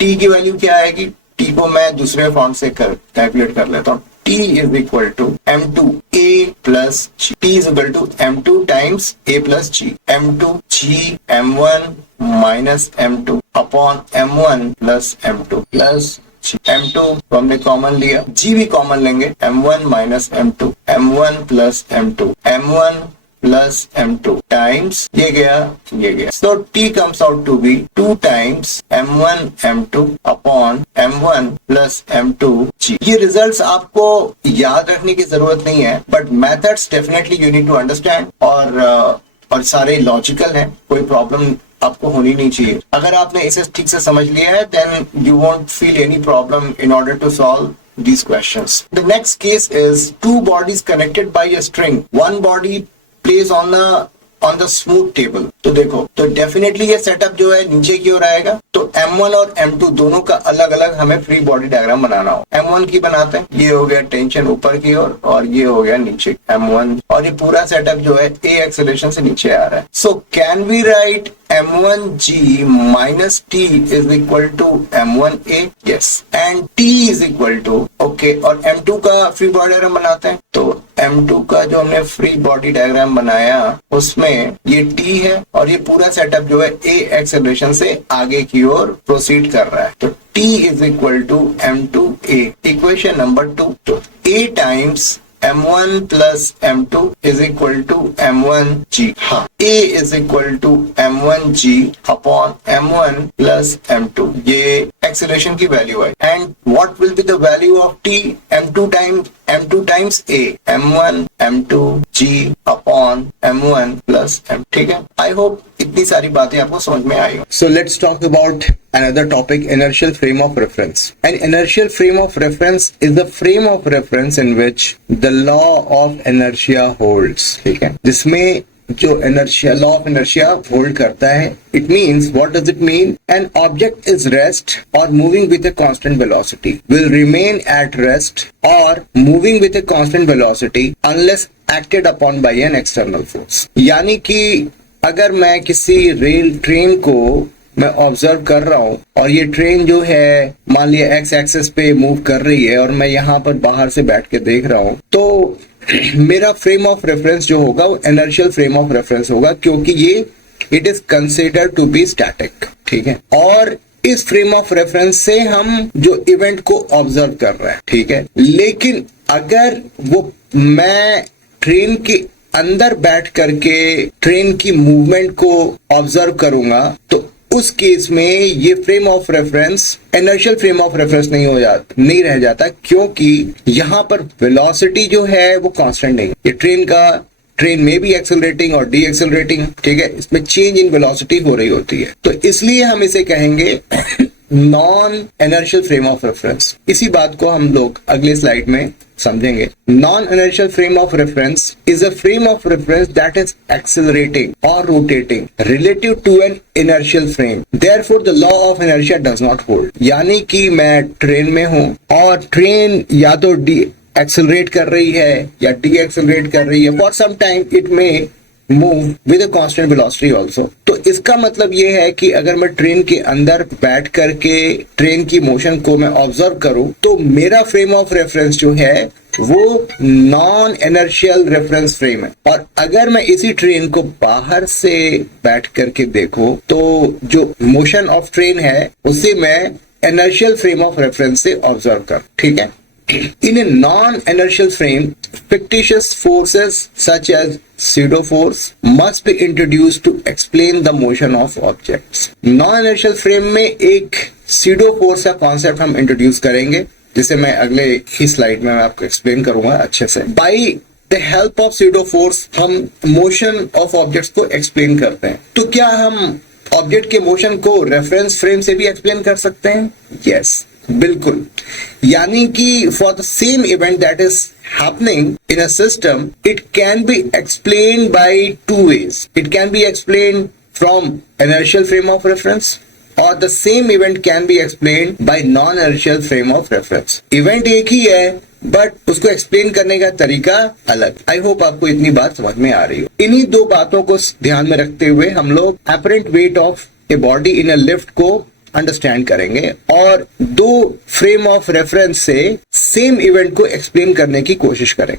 T की वैल्यू क्या आएगी? T को मैं दूसरे फॉर्म से कैलकुलेट कर लेता हूँ। T is equal to M2A plus G. T is equal to M2 times A plus G. M2 G M1 minus M2 upon M1 plus M2 plus M2 को हमने कॉमन लिया, G भी कॉमन लेंगे, M1 minus M2, M1 plus M2, M1 plus M2 times ये गया। So T comes out to be 2 times M1 M2 upon M1 plus M2 G. ये रिजल्ट्स आपको याद रखने की जरूरत नहीं है, but methods definitely you need to understand और सारे लॉजिकल हैं, कोई प्रॉब्लम आपको होनी नहीं चाहिए। अगर आपने इसे ठीक से समझ लिया है, then you won't feel any problem in order to solve these questions. The next case is two bodies connected by a string. One body plays on the on the smooth table. तो देखो, तो डेफिनेटली ये सेटअप जो है नीचे की ओर आएगा। तो M1 और M2 दोनों का अलग अलग हमें फ्री बॉडी डायग्राम बनाना हो। M1 की बनाते हैं, ये हो गया टेंशन ऊपर की ओर और ये हो गया नीचे M1, और ये पूरा सेटअप जो है A एक्सेलरेशन से नीचे आ रहा है। So can we write M1G minus T is equal to M1A? Yes. And T is equal to, okay, और M2 का फ्री बॉडी डायग्राम बनाते हैं। तो M2 का जो हमने फ्री बॉडी डायग्राम बनाया उसमें ये T है और ये पूरा सेटअप जो है A एक्सेलरेशन से आगे की ओर प्रोसीड कर रहा है। तो T is equal to M2A, equation number 2। तो A times M1 plus M2 is equal to M1G। हाँ, A is equal to M1G upon M1 plus M2, ये एक्सेलरेशन की वैल्यू है। And what will be the value of T? M2 times A, M1 M2 G upon M1 plus M। ठीक है, आई होप इतनी सारी बातें आपको समझ में आई हो। So let's talk about another topic, inertial frame of reference. An inertial frame of reference is the frame of reference in which the law of inertia holds। ठीक है, जिसमें जो inertia, law of inertia hold करता है। It means, what does it mean? An object is rest or moving with a constant velocity will remain at rest or moving with a constant velocity unless acted upon by an external force। यानी कि अगर मैं किसी ट्रेन को मैं ऑब्जर्व कर रहा हूँ और ये ट्रेन जो है मान लिया एक्स एक्सिस पे मूव कर रही है और मैं यहाँ पर बाहर से बैठ के देख रहा हूँ, तो मेरा फ्रेम ऑफ रेफरेंस जो होगा वो इनर्शियल फ्रेम ऑफ रेफरेंस होगा, क्योंकि ये it is considered to be static. ठीक है, और इस फ्रेम ऑफ रेफरेंस से हम जो इवेंट को ऑब्जर्व कर रहे हैं। ठीक है, लेकिन अगर वो मैं ट्रेन के अंदर बैठ करके ट्रेन की मूवमेंट को ऑब्जर्व करूंगा तो उस केस में ये frame of reference inertial frame of reference नहीं रह जाता, क्योंकि यहां पर वेलोसिटी जो है वो कांस्टेंट नहीं। ये ट्रेन में भी एक्सेलरेटिंग और डी एक्सेलरेटिंग। ठीक है, इसमें चेंज इन वेलोसिटी हो रही होती है, तो इसलिए हम इसे कहेंगे non inertial frame of reference. इसी बात को हम लोग अगले स्लाइड में समझेंगे। Non inertial frame of reference is a frame of reference that is accelerating और rotating relative to an inertial frame, therefore the law of inertia does not hold. यानी कि मैं ट्रेन में हूं और ट्रेन या तो डी एक्सेलरेट कर रही है या डी एक्सेलरेट कर रही है, for some time it may move with a constant velocity also. तो इसका मतलब ये है कि अगर मैं ट्रेन के अंदर बैठ करके ट्रेन की मोशन को मैं ऑब्जर्व करूं तो मेरा फ्रेम ऑफ रेफरेंस जो है वो नॉन इनर्शियल रेफरेंस फ्रेम है। और अगर मैं इसी ट्रेन को बाहर से बैठ करके देखूं तो जो मोशन ऑफ ट्रेन है उसे मैं इनर्शियल फ्रेम ऑफ रेफरेंस से ऑब्जर्व कर। ठीक है, in a non-inertial frame, fictitious forces such as pseudo force must be introduced to explain the motion of objects। non-inertial frame में एक pseudo force का concept हम introduce करेंगे, जिसे मैं अगले ही स्लाइड में मैं आपको एक्सप्लेन करूंगा अच्छे से। By the help of pseudo force हम motion of objects को explain करते हैं। तो क्या हम ऑब्जेक्ट के मोशन को रेफरेंस फ्रेम से भी एक्सप्लेन कर सकते हैं? यस, बिल्कुल। यानी कि for the same event that is happening in a system, it can be explained by two ways. It can be explained from inertial frame of reference और the same event can be explained by non inertial frame of reference. Event एक ही है बट उसको एक्सप्लेन करने का तरीका अलग। आई होप आपको इतनी बात समझ में आ रही हो। इन्हीं दो बातों को ध्यान में रखते हुए हम लोग apparent weight of a body in a lift को अंडरस्टैंड करेंगे और दो फ्रेम ऑफ रेफरेंस से सेम इवेंट को एक्सप्लेन करने की कोशिश करें।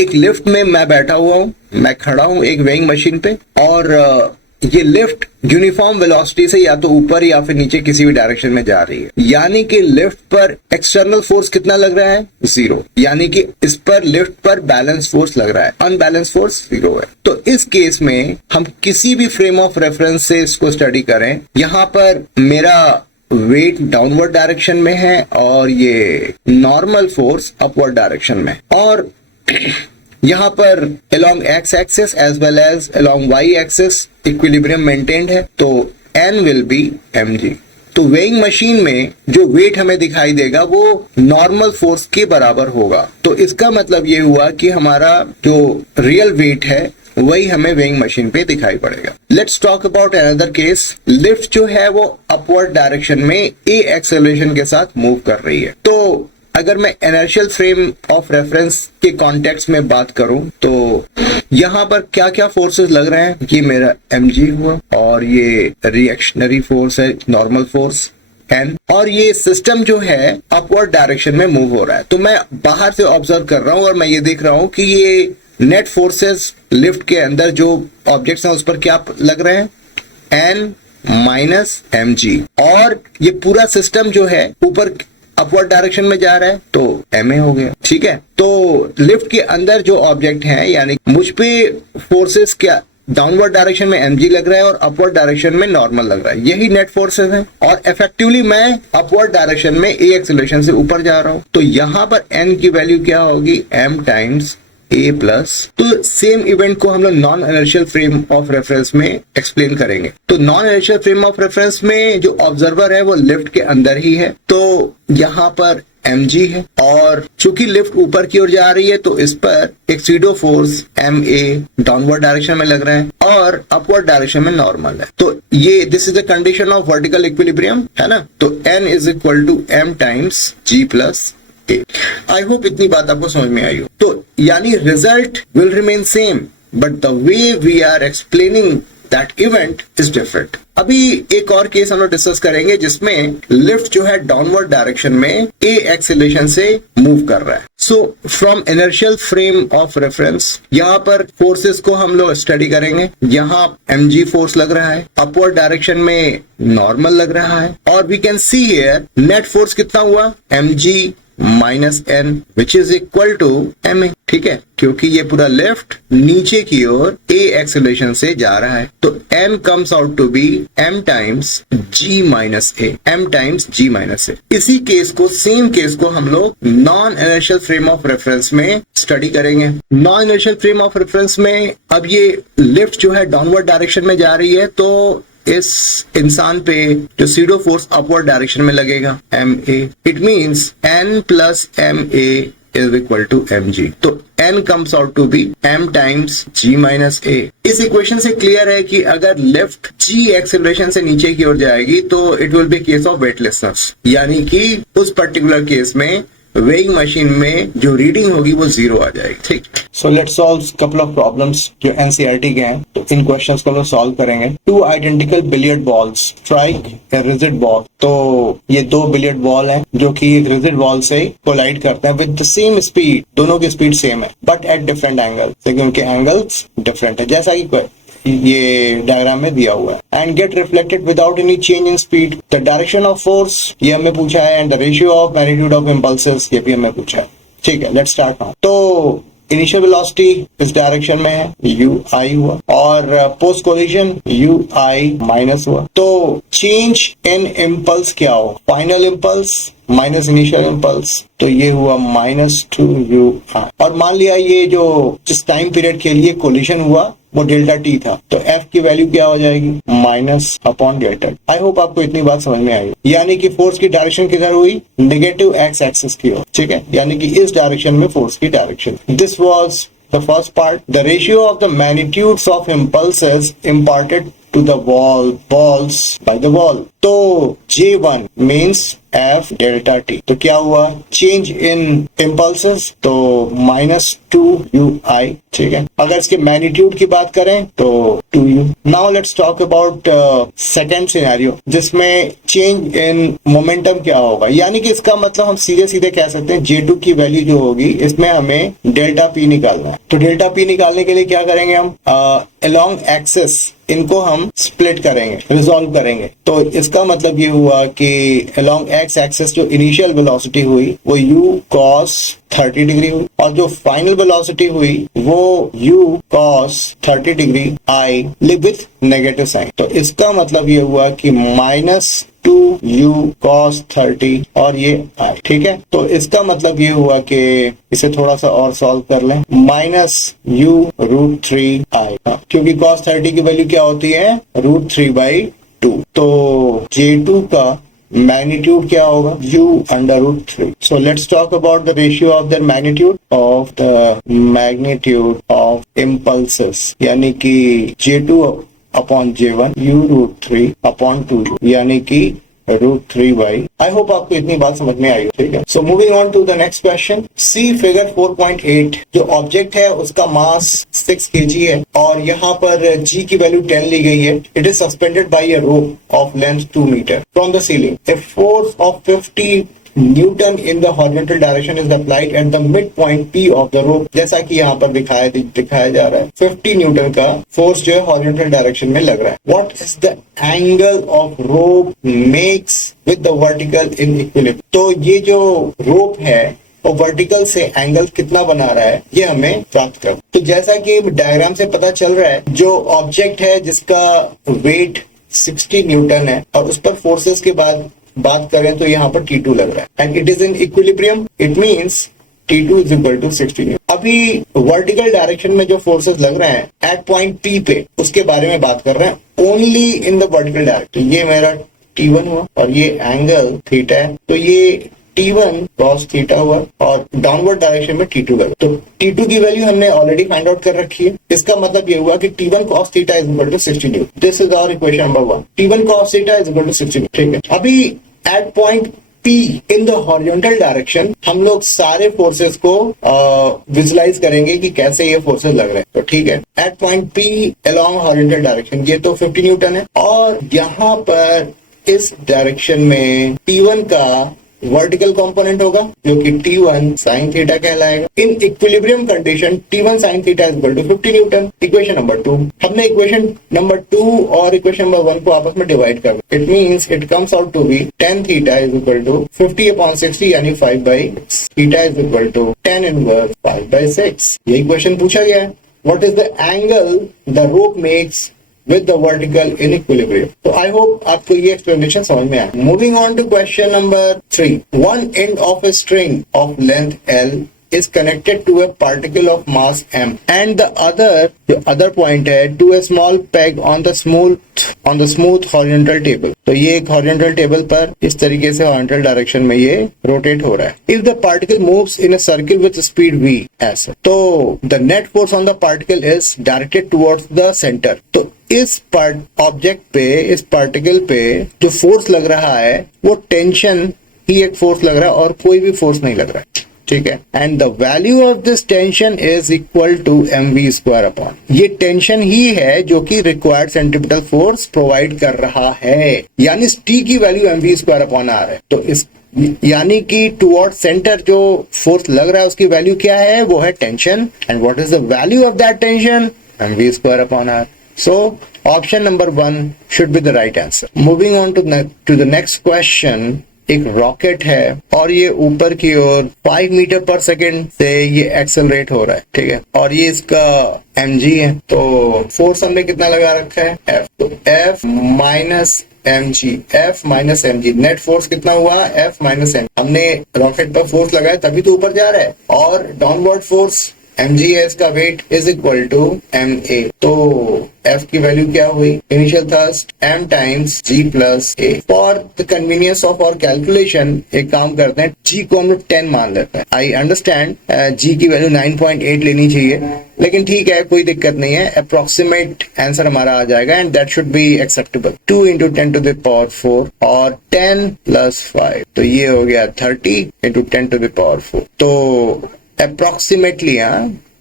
एक लिफ्ट में मैं बैठा हुआ हूं, मैं खड़ा हूं एक वेइंग मशीन पे और ये लिफ्ट यूनिफॉर्म वेलोसिटी से या तो ऊपर या फिर नीचे किसी भी डायरेक्शन में जा रही है। यानी कि लिफ्ट पर एक्सटर्नल फोर्स कितना लग रहा है? 0। यानी कि इस पर लिफ्ट पर बैलेंस फोर्स लग रहा है, अनबैलेंस फोर्स 0 है। तो इस केस में हम किसी भी फ्रेम ऑफ रेफरेंस से इसको स्टडी करें, यहां पर मेरा वेट डाउनवर्ड डायरेक्शन में है और ये नॉर्मल फोर्स अपवर्ड डायरेक्शन में, और यहां पर along x axis as well as along y axis equilibrium maintained है, तो n will be mg। तो वेइंग मशीन में जो वेट हमें दिखाई देगा वो नॉर्मल फोर्स के बराबर होगा। तो इसका मतलब ये हुआ कि हमारा जो रियल वेट है वही हमें वेइंग मशीन पे दिखाई पड़ेगा। Let's talk about another case. Lift जो है वो अपवर्ड डायरेक्शन में ए एक्सेलरेशन के साथ मूव कर रही है। तो अगर मैं इनर्शियल फ्रेम ऑफ रेफरेंस के कॉन्टेक्स्ट में बात करूं तो यहाँ पर क्या क्या फोर्सेस लग रहे हैं। ये मेरा mg हुआ और ये रिएक्शनरी फोर्स है, नॉर्मल फोर्स n, और ये सिस्टम जो है अपवर्ड डायरेक्शन में मूव हो रहा है। तो मैं बाहर से ऑब्जर्व कर रहा हूं और मैं ये देख रहा हूं कि ये नेट फोर्सेस लिफ्ट के अंदर जो ऑब्जेक्ट्स हैं उस पर क्या लग रहे हैं, n माइनस mg, और ये पूरा सिस्टम जो है ऊपर अपवर्ड डायरेक्शन में जा रहा है तो ma हो गया। ठीक है, तो लिफ्ट के अंदर जो ऑब्जेक्ट हैं यानी मुझ पे फोर्सेस क्या डाउनवर्ड डायरेक्शन में mg लग रहा है और अपवर्ड डायरेक्शन में नॉर्मल लग रहा है, यही नेट फोर्सेस हैं। और इफेक्टिवली मैं अपवर्ड डायरेक्शन में a एक्सेलरेशन से ऊपर जा रहा हूं, तो यहां पर n की वैल्यू क्या होगी, m टाइम्स a प्लस। तो सेम इवेंट को हम लोग non inertial frame of reference में एक्सप्लेन करेंगे। तो non inertial frame of reference में जो ऑब्जर्वर है वो लिफ्ट के अंदर ही है, तो यहाँ पर mg है, और चूंकि लिफ्ट ऊपर की ओर जा रही है तो इस पर एक SIDO force ma downward direction में लग रहा है और अपवर्ड डायरेक्शन में नॉर्मल है। तो ये this is the condition of vertical equilibrium, है ना। तो n is equal to m times g plus a। I hope इतनी बात आपको समझ में आई हो। तो यानी result will remain same but the way we are explaining that event is different. अभी एक और केस हम लोग डिस्कस करेंगे जिसमें लिफ्ट जो है डाउनवर्ड डायरेक्शन में a एक्सेलरेशन से मूव कर रहा है। So from inertial frame of reference यहाँ पर फोर्सेस को हम लोग स्टडी करेंगे। यहाँ mg फोर्स लग रहा है, अपवर्ड डायरेक्शन में नॉर्मल लग रहा है, और we can see here net force कितना हुआ, mg minus n which is equal to ma। ठीक है, क्योंकि ये पूरा लेफ्ट नीचे की ओर a एक्सेलरेशन से जा रहा है, तो n comes out to be m times g minus a, m times g minus a। इसी केस को, सेम केस को हम लोग non inertial frame of reference में स्टडी करेंगे। Non inertial frame of reference में अब ये लिफ्ट जो है डाउनवर्ड डायरेक्शन में जा रही है, तो इस इंसान पे जो सीडो फोर्स अपवर्ड डायरेक्शन में लगेगा ma। It means n plus ma is equal to mg। तो n comes out to be m times g minus a। इस इक्वेशन से क्लियर है कि अगर लिफ्ट g एक्सेलरेशन से नीचे की ओर जाएगी तो it will be case of weightlessness, यानी कि उस पर्टिकुलर केस में वेइंग मशीन में जो रीडिंग होगी वो 0 आ जाएगी। ठीक, so let's solve couple of problems जो एनसीईआरटी के हैं। तो इन क्वेश्चंस को हम सॉल्व करेंगे। Two identical billiard balls strike a rigid ball. तो ये दो बिलियर्ड बॉल हैं जो कि रिजिड बॉल से कोलाइड करते हैं विद द सेम स्पीड, दोनों की स्पीड सेम है बट एट डिफरेंट एंगल, क्योंकि उनके एंगल्स डिफरेंट है, जैसा कि ये डायग्राम में दिया हुआ है। And gate reflected without any change in speed. The direction of force ये हमें पूछा है, and the ratio of magnitude of impulses ये भी हमें पूछा है। ठीक है, लेट्स स्टार्ट नाउ। तो इनिशियल वेलोसिटी इस डायरेक्शन में है ui हुआ, और पोस्ट कोलिजन ui माइनस हुआ। तो चेंज इन इम्पल्स क्या हो, final impulse minus initial impulse, तो ये हुआ -2ui। और मान लिया ये जो जिस टाइम पीरियड के लिए कोलिजन हुआ वो डेल्टा टी था, तो f की वैल्यू क्या हो जाएगी, -/डेल्टा। आई होप आपको इतनी बात समझ में आई, यानी कि फोर्स की डायरेक्शन किधर हुई, नेगेटिव x एक्सिस की ओर। ठीक है, यानी कि इस डायरेक्शन में फोर्स की direction. This was the first part. The ratio of the magnitudes of impulses imparted to the balls by the wall। तो J1 means F delta T। तो क्या हुआ, चेंज इन इम्पल्सेस, तो -2ui। ठीक है, अगर इसके मैग्नीट्यूड की बात करें तो 2u। Now let's talk about second scenario जिसमें चेंज इन मोमेंटम क्या होगा, यानी कि इसका मतलब हम सीधे सीधे कह सकते हैं J2 की वैल्यू जो होगी इसमें हमें डेल्टा P निकालना है। तो डेल्टा P निकालने के लिए क्या करेंगे हम, अलोंग एक्सिस इनको हम स्प्लिट करेंगे, रिजॉल्व करेंगे। तो इसका मतलब ये हुआ कि अलोंग एक्स एक्सिस जो इनिशियल वेलोसिटी हुई वो u cos 30 डिग्री हुई, और जो फाइनल वेलोसिटी हुई वो u cos 30 degree I live with negative sign. तो इसका मतलब ये हुआ कि -2u cos 30 और ये i। ठीक है, तो इसका मतलब ये हुआ कि इसे थोड़ा सा और सॉल्व कर लें, -u√3i, क्योंकि cos 30 की वैल्यू क्या होती है, √3/2। तो J2 का मैग्नीट्यूड क्या होगा, u/√3. So let's talk about the ratio of their magnitude, of the magnitude of impulses, यानी कि J2/J1 u√3/2, यानी कि √3/. आई होप आपको इतनी बात समझ में आई हो, ठीक है. So moving on to the next question. See figure 4.8. जो ऑब्जेक्ट है उसका मास 6 kg है और यहाँ पर g की वैल्यू 10 ली गई है. It is suspended by a rope of length 2 metre from the ceiling. A force of 50 Newton in the horizontal direction is applied at the midpoint P of the rope. जैसा कि यहाँ पर दिखाया जा रहा है 50 न्यूटन का फोर्स जो है हॉरिजॉन्टल डायरेक्शन में लग रहा है. What is the angle of rope makes with the vertical in equilibrium? तो ये जो रोप है और वर्टिकल से एंगल कितना बना रहा है ये हमें प्राप्त कर. तो जैसा कि डायग्राम से पता चल रहा है, जो ऑब्जेक्ट है जिसका वेट 60 न्यूटन है और उस पर फोर्सेस के बाद बात करें तो यहाँ पर T2 लग रहा है and it is in equilibrium. It means T2 is equal to 60 newton. अभी वर्टिकल डायरेक्शन में जो फोर्सेस लग रहे हैं एट पॉइंट P पे, उसके बारे में बात कर रहे हैं only in the vertical direction. ये मेरा T1 हुआ और ये एंगल थीटा है, तो ये T1 cos थीटा हुआ और डाउनवर्ड डायरेक्शन में T2 लगा. तो T2 की वैल्यू हमने ऑलरेडी फाइंड आउट कर रखी है. इसका मतलब ये हुआ कि T1 cos theta is equal to 60 newton. This is our equation number 1. T1 cos theta is equal to 60 newton. ठीक है. अभी at point P in the horizontal direction हम लोग सारे फोर्सेस को विजुलाइज करेंगे कि कैसे ये फोर्सेस लग रहे हैं. तो ठीक है, at point P along horizontal direction ये तो 50 न्यूटन है और यहाँ पर इस डायरेक्शन में T1 का वर्टिकल कंपोनेंट होगा जो कि T1 sin थीटा कहलाएगा. In equilibrium condition T1 sin theta is equal to 50 newton. Equation number 2. हमने इक्वेशन नंबर 2 और इक्वेशन नंबर 1 को आपस में डिवाइड कर दिया. It means it comes out to be tan theta is equal to 50/60 यानी 5/6. Theta is equal to tan inverse 5/6. ये इक्वेशन पूछा गया है. What is the angle the rope makes with the vertical in equilibrium. So I hope आपको ये explanation समझ में आया. Moving on to question number 3. One end of a string of length L is connected to a particle of mass m and the other point है to a small peg on the smooth horizontal table. तो ये एक horizontal table पर इस तरीके से horizontal direction में ये rotate हो रहा है. If the particle moves in a circle with speed v ऐसा, तो the net force on the particle is directed towards the center. तो इस ऑब्जेक्ट पे, इस पार्टिकल पे जो फोर्स लग रहा है वो टेंशन ही एक फोर्स लग रहा है और कोई भी फोर्स नहीं लग रहा है. ठीक है. And the value of this tension is equal to mv²/. ये टेंशन ही है जो कि रिक्वायर्ड सेंट्रीपिटल फोर्स प्रोवाइड कर रहा है, यानी T की वैल्यू mv²/r है. तो इस यानी कि टुवर्ड सेंटर जो फोर्स लग रहा है उसकी वैल्यू क्या है, वो है tension. And what is the value of that tension, mv²/r. So option number 1 should be the right answer. Moving on to the next question. एक रॉकेट है और ये ऊपर की ओर 5 मीटर पर सेकेंड से ये एक्सेलरेट हो रहा है. ठीक है. और ये इसका mg है. तो फोर्स हमने कितना लगा रखा है, F. तो F minus mg net force कितना हुआ, F माइनस mg. हमने रॉकेट पर फोर्स लगाया तभी तो ऊपर जा रहा है और डाउनवर्ड फोर्स mg है, इसका weight is equal to ma. तो F की वैल्यू क्या हुई, initial thrust m times g plus a. For the convenience of our calculation एक काम करते हैं, g को हम लोग 10 मान लेते हैं. आई अंडरस्टैंड g की वैल्यू 9.8 लेनी चाहिए, लेकिन ठीक है, कोई दिक्कत नहीं है. अप्रोक्सीमेट आंसर हमारा आ जाएगा and that should be acceptable. 2 × 10⁴ और 10 + 5, तो ये हो गया 30 × 10⁴. तो अप्रोक्सीमेटली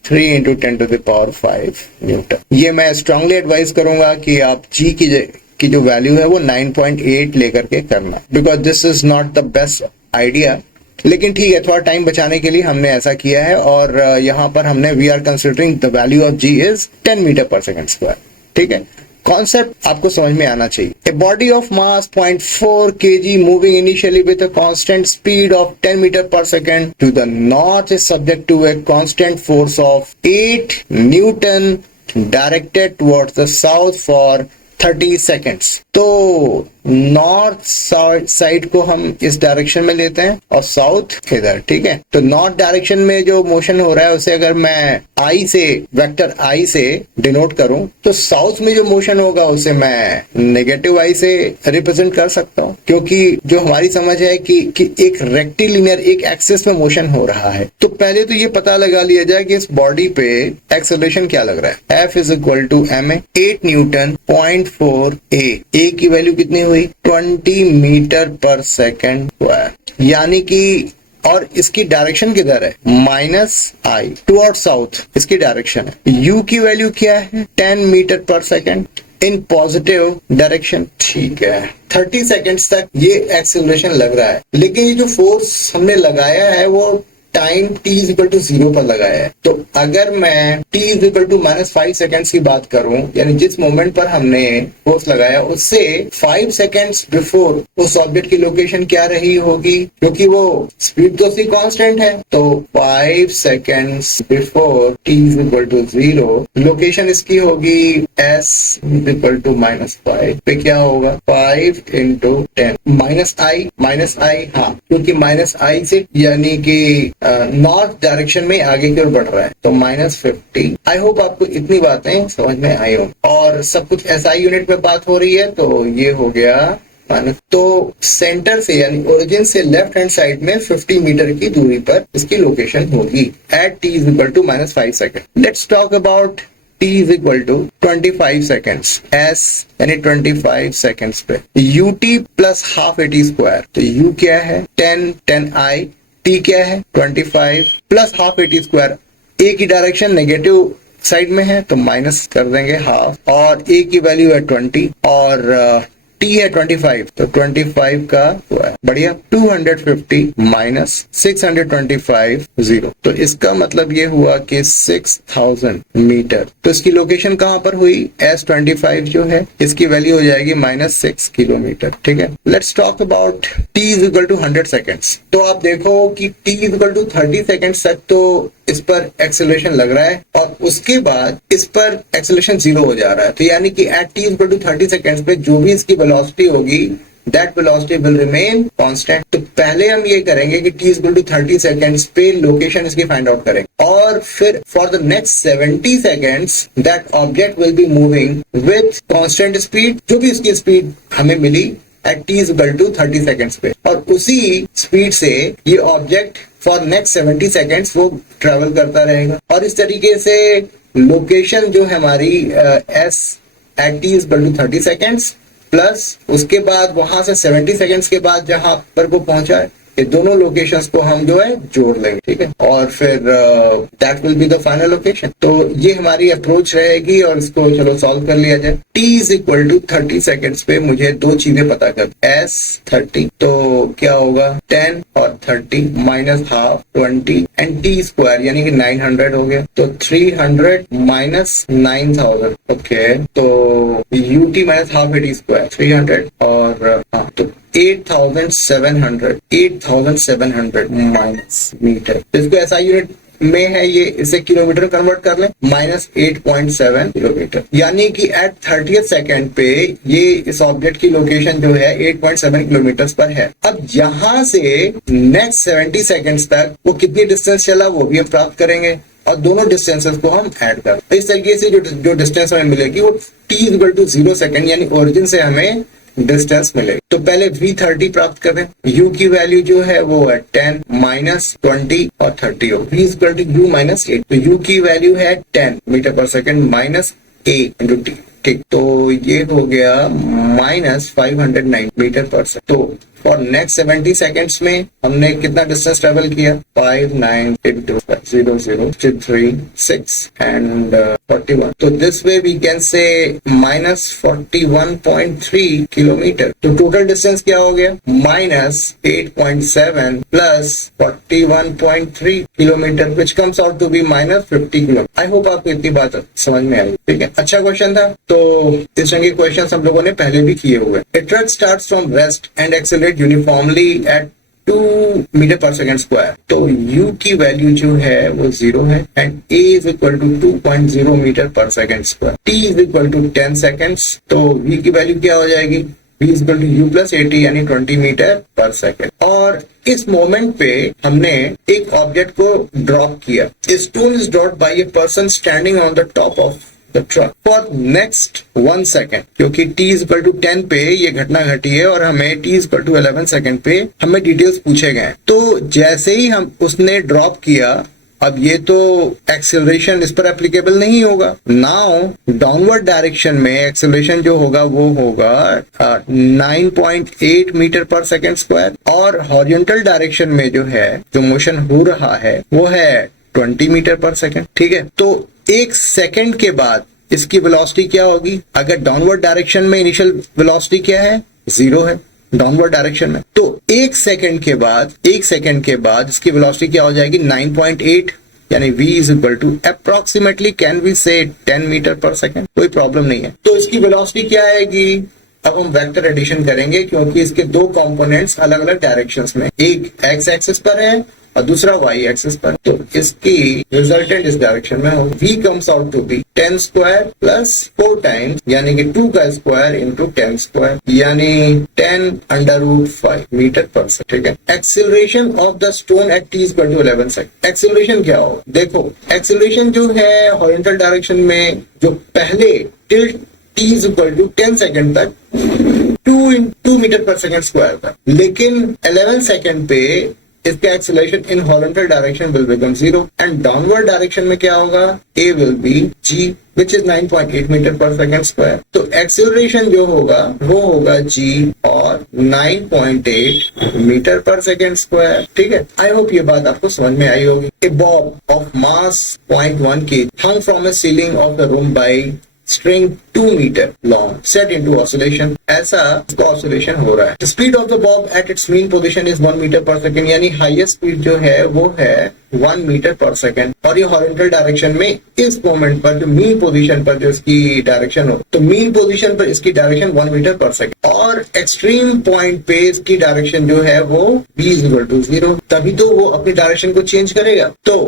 3 × 10⁵ न्यूटन. ये मैं स्ट्रांगली एडवाइज करूंगा कि आप जी की जो वैल्यू है वो 9.8 लेकर के करना, because this is not the best idea. लेकिन ठीक है, थोड़ा टाइम बचाने के लिए हमने ऐसा किया है और यहाँ पर हमने we are considering the value of G is 10 मीटर/s². ठीक है. कॉन्सेप्ट आपको समझ में आना चाहिए. A body of mass 0.4 kg moving initially with a constant speed of 10 मीटर/सेकंड to the north is subject to a constant force of 8 newton directed towards the south for 30 seconds. तो नॉर्थ साइड को हम इस डायरेक्शन में लेते हैं और साउथ इधर, ठीक है। तो नॉर्थ डायरेक्शन में जो मोशन हो रहा है उसे अगर मैं आई से, वेक्टर आई से डिनोट करूं, तो साउथ में जो मोशन होगा उसे मैं नेगेटिव आई से रिप्रेजेंट कर सकता हूं, क्योंकि जो हमारी समझ है कि एक रेक्टिलिनियर, एक एक्सिस में मोशन हो रहा है। तो पहले तो ये पता लगा लिया जाए कि इस बॉडी पे एक्सेलरेशन क्या लग रहा है। F is equal to ma, 8 newton 0.4 a की वैल्यू कितनी हुई 20 मीटर पर सेकेंड स्क्वायर, यानी कि, और इसकी डायरेक्शन किधर है, माइनस आई, टुवर्ड साउथ इसकी डायरेक्शन है। u की वैल्यू क्या है 10 मीटर पर सेकेंड इन पॉजिटिव डायरेक्शन, ठीक है। 30 सेकेंड्स तक ये एक्सेलरेशन लग रहा है, लेकिन ये जो फोर्स हमने लगाया है वो time t is equal to 0 पर लगाया है। तो अगर मैं t is equal to -5 seconds की बात करूं, यानी जिस मोमेंट पर हमने फोर्स लगाया उससे 5 सेकेंड्स बिफोर उस ऑब्जेक्ट की लोकेशन क्या रही होगी, क्योंकि वो स्पीड तो उसकी कांस्टेंट है। तो 5 seconds before t is equal to 0, location इसकी होगी s इज इक्वल टू -5 पे क्या होगा 5 इंटू 10 माइनस आई, हाँ, क्योंकि -i से यानी कि नॉर्थ डायरेक्शन में आगे की ओर बढ़ रहा है, तो -50। आई होप आपको इतनी बातें समझ में आई हो, और सब कुछ SI यूनिट में बात हो रही है, तो ये हो गया तो सेंटर से यानी ओरिजिन से लेफ्ट हैंड साइड में 50 मीटर की दूरी पर इसकी लोकेशन होगी at t is equal to -5 second. Let's talk about t is equal to 25 seconds, s यानी 25 सेकेंड्स पे ut plus half at square, तो u क्या है 10i, t क्या है 25 plus half at square. a की डायरेक्शन नेगेटिव साइड में है तो माइनस कर देंगे हाफ, और a की वैल्यू है 20 और t है 25, तो 25 का बढ़िया 250 माइनस 625 0, तो इसका मतलब ये हुआ कि 6000 मीटर। तो इसकी लोकेशन कहां पर हुई, S25 जो है इसकी वैल्यू हो जाएगी -6 किलोमीटर, ठीक है। Let's talk about t is equal to 100 seconds. तो आप देखो कि t is equal to 30 seconds तक तो इस पर एक्सेलरेशन लग रहा है और उसके बाद इस पर एक्सेलरेशन 0 हो जा रहा है, तो यानी कि at t equal to 30 seconds पे जो भी इसकी वेलोसिटी होगी that velocity will remain constant. तो पहले हम ये करेंगे कि t इक्वल टू 30 सेकेंड्स पे लोकेशन इसकी फाइंड आउट करेंगे, और फिर for the next 70 seconds that object will be moving with constant speed, जो भी उसकी स्पीड हमें मिली at t equal to 30 seconds पे, और उसी स्पीड से ये ऑब्जेक्ट फॉर नेक्स्ट 70 सेकेंड्स वो ट्रेवल करता रहेगा। और इस तरीके से लोकेशन जो है हमारी s at t equal to 30 seconds plus उसके बाद वहां से 70 सेकेंड्स के बाद जहां पर वो पहुंचा है, ये दोनों लोकेशंस को हम जो है जोड़ लेंगे, ठीक है, और फिर that will be the final location. तो ये हमारी अप्रोच रहेगी और इसको चलो सॉल्व कर लिया जाए। t is equal to 30 seconds पे मुझे दो चीजें पता कर, s 30, तो क्या होगा 10 और 30 minus half 20 and t square यानी कि 900 हो गया, तो 300 माइनस 9000, ओके, तो ut minus half at square 300 और तो 8700 माइनस मीटर। इसको SI यूनिट में है, ये इसे किलोमीटर कन्वर्ट कर लें, -8.7 किलोमीटर, यानी कि एट 30th सेकेंड पे ये इस ऑब्जेक्ट की लोकेशन जो है 8.7 किलोमीटर पर है। अब यहाँ से नेक्स्ट 70 सेकेंड्स तक वो कितनी डिस्टेंस चला वो भी हम प्राप्त करेंगे, और दोनों डिस्टेंसेस को हम ऐड कर, तो इस तरीके से जो डिस्टेंस हमें मिलेगी वो t इक्वल टू 0 सेकेंड यानी ओरिजिन से हमें डिस्टेंस मिलेगी। तो पहले v30 प्राप्त करें, u की वैल्यू जो है वो है 10 माइनस 20 और 30 हो, v equal to u minus 8, तो u की वैल्यू है 10 मीटर पर second minus a into t, ठीक, तो ये हो गया -509 मीटर पर सेकेंड। तो फॉर नेक्स्ट 70 सेकेंड्स में हमने कितना डिस्टेंस ट्रेवल किया 59 into 0.036 and 41, तो this way we can say -41.3 kilometre. तो टोटल डिस्टेंस क्या हो गया -8.7 plus 41.3 kilometre which comes out to be -50 kilometre. I hope आपको इतनी बात समझ में आई, ठीक है, अच्छा क्वेश्चन था। तो इस तरह के क्वेश्चन हम लोगों ने पहले भी किए हुए। A truck starts from rest and accelerates uniformly at 2 metre पर सेकेंड स्क्वायर, तो u की वैल्यू जो है वो 0 है and a is equal to 2.0 metre पर second square, t is equal to 10 seconds, तो v की वैल्यू क्या हो जाएगी, v is equal to u plus 80 यानी 20 मीटर पर सेकेंड। और इस मोमेंट पे हमने एक ऑब्जेक्ट को ड्रॉप किया। Stone is dropped by a person standing on the top of the truck for next 1 second, क्योंकि t इज इक्वल टू 10 पे ये घटना घटी है और हमें t is equal to 11 second पे हमें डिटेल्स पूछे गए। तो जैसे ही हम उसने ड्रॉप किया, अब ये तो एक्सेलरेशन इस पर एप्लीकेबल नहीं होगा। नाउ डाउनवर्ड डायरेक्शन में एक्सेलरेशन जो होगा वो होगा 9.8 मीटर पर सेकेंड स्क्वायर, और हॉरिजॉन्टल डायरेक्शन में जो है जो मोशन हो रहा है वो है 20 मीटर पर सेकेंड। ठीक है, तो एक सेकेंड के बाद इसकी वेलोसिटी क्या होगी? अगर डाउनवर्ड डायरेक्शन में इनिशियल वेलोसिटी क्या है, 0 है डाउनवर्ड डायरेक्शन में, तो एक सेकेंड के बाद इसकी वेलोसिटी क्या हो जाएगी, 9.8 यानी v is equal to approximately can we say 10 metre पर सेकेंड। कोई प्रॉब्लम नहीं है। तो इसकी वेलोसिटी क्या आएगी? अब हम वेक्टर एडिशन करेंगे क्योंकि इसके दो कंपोनेंट्स अलग अलग डायरेक्शंस में, एक x एक्सिस पर है और दूसरा y एक्सिस पर, तो इसकी रिजल्टेंट इस डायरेक्शन में होगी। v comes out to be 10 square plus 4 times यानी कि 2 का स्क्वायर इंटू 10 स्क्वायर यानी 10 अंडर रूट 5 मीटर पर सेकेंड। ठीक है, acceleration of the stone at t equal to 11 second. Acceleration क्या हो? देखो एक्सेलरेशन जो है हॉरिजॉन्टल डायरेक्शन में जो पहले till t is equal to 10 second तक 2 मीटर पर सेकेंड स्क्वायर था, लेकिन 11 सेकेंड पे इसका acceleration in horizontal direction will become 0 and downward direction में क्या होगा, a will be g which is 9.8 metre पर सेकेंड स्क्वायर। तो एक्सेलरेशन जो होगा वो होगा g और 9.8 मीटर पर सेकेंड स्क्वायर। ठीक है, आई होप ये बात आपको समझ में आई होगी। A bob of mass 0.1 kg hung from a ceiling of the room by string 2 meter long set into oscillation, ऐसा इसका ऑसिलेशन हो रहा है। The speed of the bob at its mean position is 1 meter per second, यानी हाईएस्ट स्पीड जो है वो है 1 मीटर पर सेकेंड, और ये हॉरिजॉन्टल डायरेक्शन में इस मोमेंट पर जो मीन पोजीशन पर जो इसकी डायरेक्शन हो, तो मीन पोजीशन पर इसकी डायरेक्शन 1 मीटर पर सेकेंड, और एक्सट्रीम पॉइंट पे इसकी डायरेक्शन जो है वो b इज इक्वल टू 0, तभी तो वो अपनी डायरेक्शन को चेंज करेगा। तो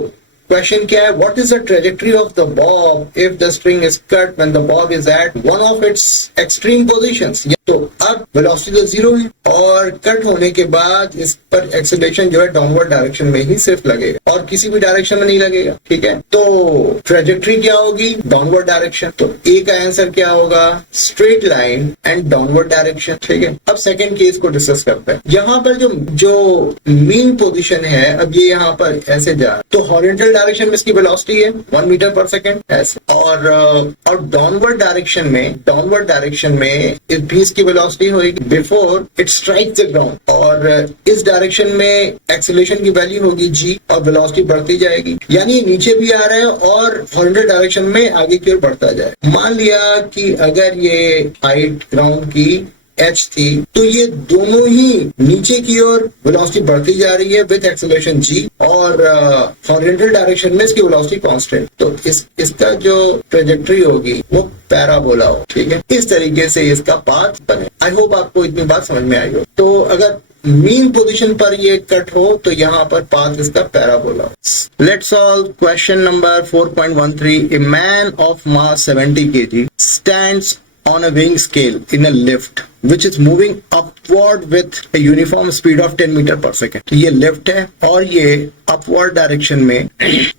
क्वेश्चन क्या है, what is the trajectory of the bob if the string is cut when the bob is at one of its extreme positions. तो अब वेलोसिटी तो 0 है और कट होने के बाद इस पर एक्सेलरेशन जो है डाउनवर्ड डायरेक्शन में ही सिर्फ लगेगा और किसी भी डायरेक्शन में नहीं लगेगा। ठीक है, तो ट्रेजेक्टरी क्या होगी, डाउनवर्ड डायरेक्शन। तो ए का आंसर क्या होगा, straight line and downward direction. ठीक है, अब सेकंड केस को डिस्कस करते हैं। यहाँ पर जो मीन पोजीशन है, अब ये यहाँ पर ऐसे जा, तो हॉरिजॉन्टल डायरेक्शन में इसकी वेलोसिटी है 1 मीटर पर सेकेंड ऐसे, और डाउनवर्ड डायरेक्शन में भी इसकी वेलोसिटी होगी before it strikes the ground, और इस डायरेक्शन में एक्सेलरेशन की वैल्यू होगी g और वेलोसिटी बढ़ती जाएगी, यानी नीचे भी आ रहा है और हॉरिजॉन्टल डायरेक्शन में आगे की ओर बढ़ता जाए। मान लिया कि अगर ये हाइट ग्राउंड की h थी, तो ये दोनों ही नीचे की ओर वेलोसिटी बढ़ती जा रही है विद एक्सेलरेशन g, और हॉरिजॉन्टल डायरेक्शन में इसकी वेलोसिटी कांस्टेंट। तो इसका जो ट्रेजेक्टरी होगी वो पैराबोला हो। ठीक है, इस तरीके से इसका पाथ बने। आई होप आपको इतनी बात समझ में आई हो। तो अगर मीन पोजीशन पर ये कट हो तो यहाँ पर पाथ इसका पैराबोला हो। Let's solve question number 4.13। A man of mass 70 kg stands on a weighing scale in a lift which is moving upward with a uniform speed of 10 meter per second। ये लिफ्ट है और ये अपवर्ड डायरेक्शन में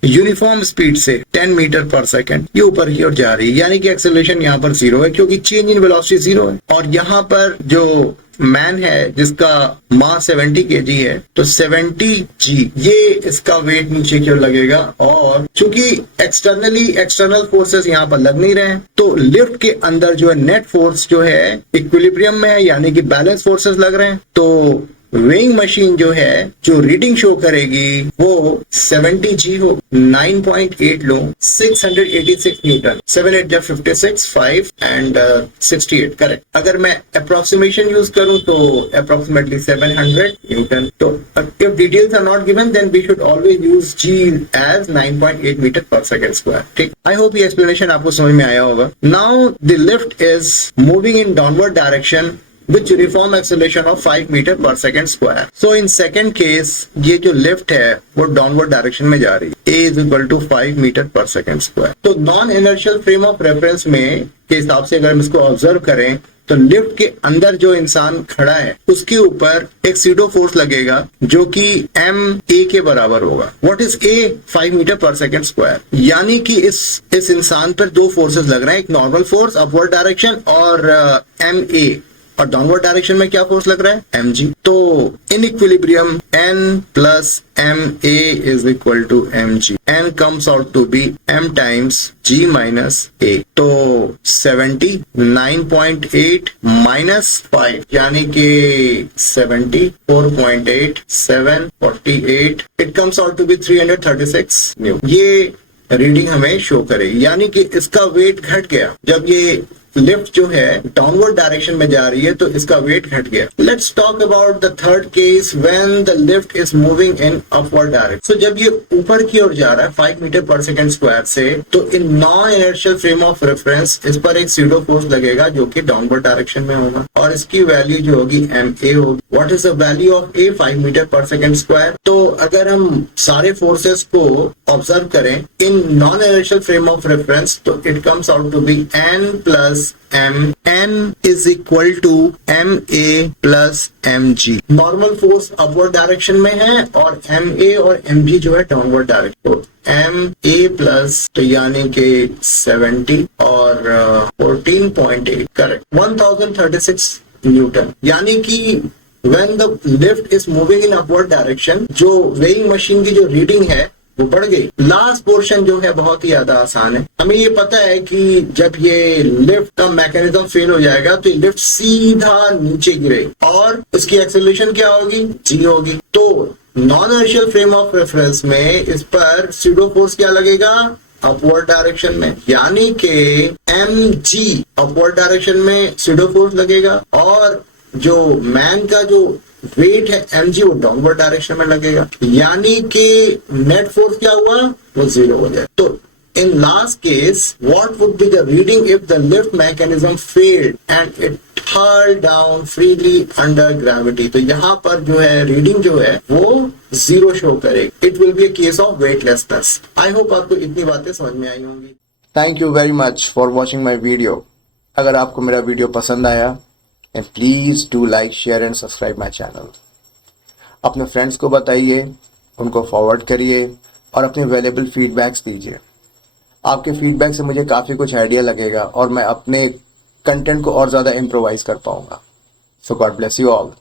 यूनिफॉर्म स्पीड से 10 मीटर पर सेकेंड ये ऊपर की ओर जा रही है, यानी कि एक्सेलरेशन यहाँ पर 0 है क्योंकि चेंज इन वेलोसिटी 0 है। और यहाँ पर जो मैन है जिसका मास 70 kg है, तो 70 g ये इसका वेट नीचे की ओर लगेगा, और चूंकि एक्सटर्नल फोर्सेस यहाँ पर लग नहीं रहे हैं, तो लिफ्ट के अंदर जो है नेट फोर्स जो है इक्विलिब्रियम में है, यानी कि बैलेंस फोर्सेस लग रहे हैं। तो वेइंग मशीन जो है जो रीडिंग शो करेगी वो 70 g हो, 9.8 लो, 686 न्यूटन, 7 8 56, 5 एंड 68 करेक्ट। अगर मैं अप्रोक्सीमेशन यूज करूं तो अप्रोक्सीमेटली 700 न्यूटन। तो if details are not given then we should always use g as 9.8 metre पर सेकेंड स्क्वायर। ठीक, आई होप ये एक्सप्लेनेशन आपको समझ में आया होगा। Now the lift is moving in downward direction with uniform acceleration of 5 metre पर second square. So in second case ये जो लिफ्ट है वो डाउनवर्ड डायरेक्शन में जा रही है, a is equal to 5 metre पर सेकेंड स्क्वायर। तो non inertial frame of reference में के हिसाब से अगर हम इसको ऑब्जर्व करें तो लिफ्ट के अंदर जो इंसान खड़ा है उसके ऊपर एक सीडो फोर्स लगेगा जो कि ma के बराबर होगा। What is a? 5 मीटर पर सेकेंड स्क्वायर। यानी कि इस इंसान पर दो फोर्सेस लग रहे हैं, एक नॉर्मल फोर्स अपवर्ड डायरेक्शन और ma, और डाउनवर्ड डायरेक्शन में क्या फोर्स लग रहा है? mg। तो in equilibrium n plus ma is equal to mg। n comes out to be m times g minus a। तो 79.8 माइनस 5 यानी कि 74.8, 748, it comes out to be 336 new. ये रीडिंग हमें शो करेगी, यानी कि इसका वेट घट गया। जब ये लिफ्ट जो है डाउनवर्ड डायरेक्शन में जा रही है तो इसका वेट घट गया। Let's talk about the third case when the lift is moving in upward direction. So जब ये ऊपर की ओर जा रहा है 5 मीटर पर सेकेंड स्क्वायर से, तो इन non inertial frame of reference इस पर एक सीडो फोर्स लगेगा जो कि डाउनवर्ड डायरेक्शन में होगा और इसकी वैल्यू जो होगी ma होगी। What is the value of a? 5 metre पर सेकेंड स्क्वायर। तो अगर हम सारे फोर्सेस को ऑब्जर्व करें in non inertial frame of reference तो it comes out to be n plus m। n is equal to ma plus mg। Normal force upward direction में है और ma और mg जो है डाउनवर्ड डायरेक्शन। तो ma प्लस तो यानी कि 70 और 14.8 करेक्ट 1036 न्यूटन। यानी कि when the lift is moving in upward direction, जो वेइंग मशीन की जो रीडिंग है वो बढ़ गई। लास्ट पोर्शन जो है बहुत ही ज्यादा आसान है। हमें ये पता है कि जब ये लिफ्ट का मैकेनिज्म फेल हो जाएगा तो ये लिफ्ट सीधा नीचे गिरेगी और इसकी एक्सेलरेशन क्या होगी? g होगी। तो non inertial frame of reference में इस पर सीडो फोर्स क्या लगेगा? अपवर्ड डायरेक्शन में, यानी कि mg अपवर्ड डायरेक्शन में सीडो फोर्स लगेगा और जो मैन का जो वेट है mg वो डाउनवर्ड डायरेक्शन में लगेगा, यानी कि नेट फोर्स क्या हुआ? वो 0 हो जाए। तो in last case what would be the reading if the lift mechanism failed and it hurled down freely under gravity? तो यहाँ पर जो है रीडिंग जो है वो 0 शो करेगी। It will be a case of weightlessness. I hope आपको इतनी बातें समझ में आई होंगी। Thank you very much for watching my video. अगर आपको मेरा वीडियो पसंद आया and please do like, share and subscribe my channel। अपने फ्रेंड्स को बताइए, उनको फॉरवर्ड करिए और अपने वैल्यूएबल फीडबैक्स दीजिए। आपके फीडबैक से मुझे काफ़ी कुछ आइडिया लगेगा और मैं अपने कंटेंट को और ज़्यादा इम्प्रोवाइज कर पाऊंगा। सो गॉड ब्लेस यू ऑल।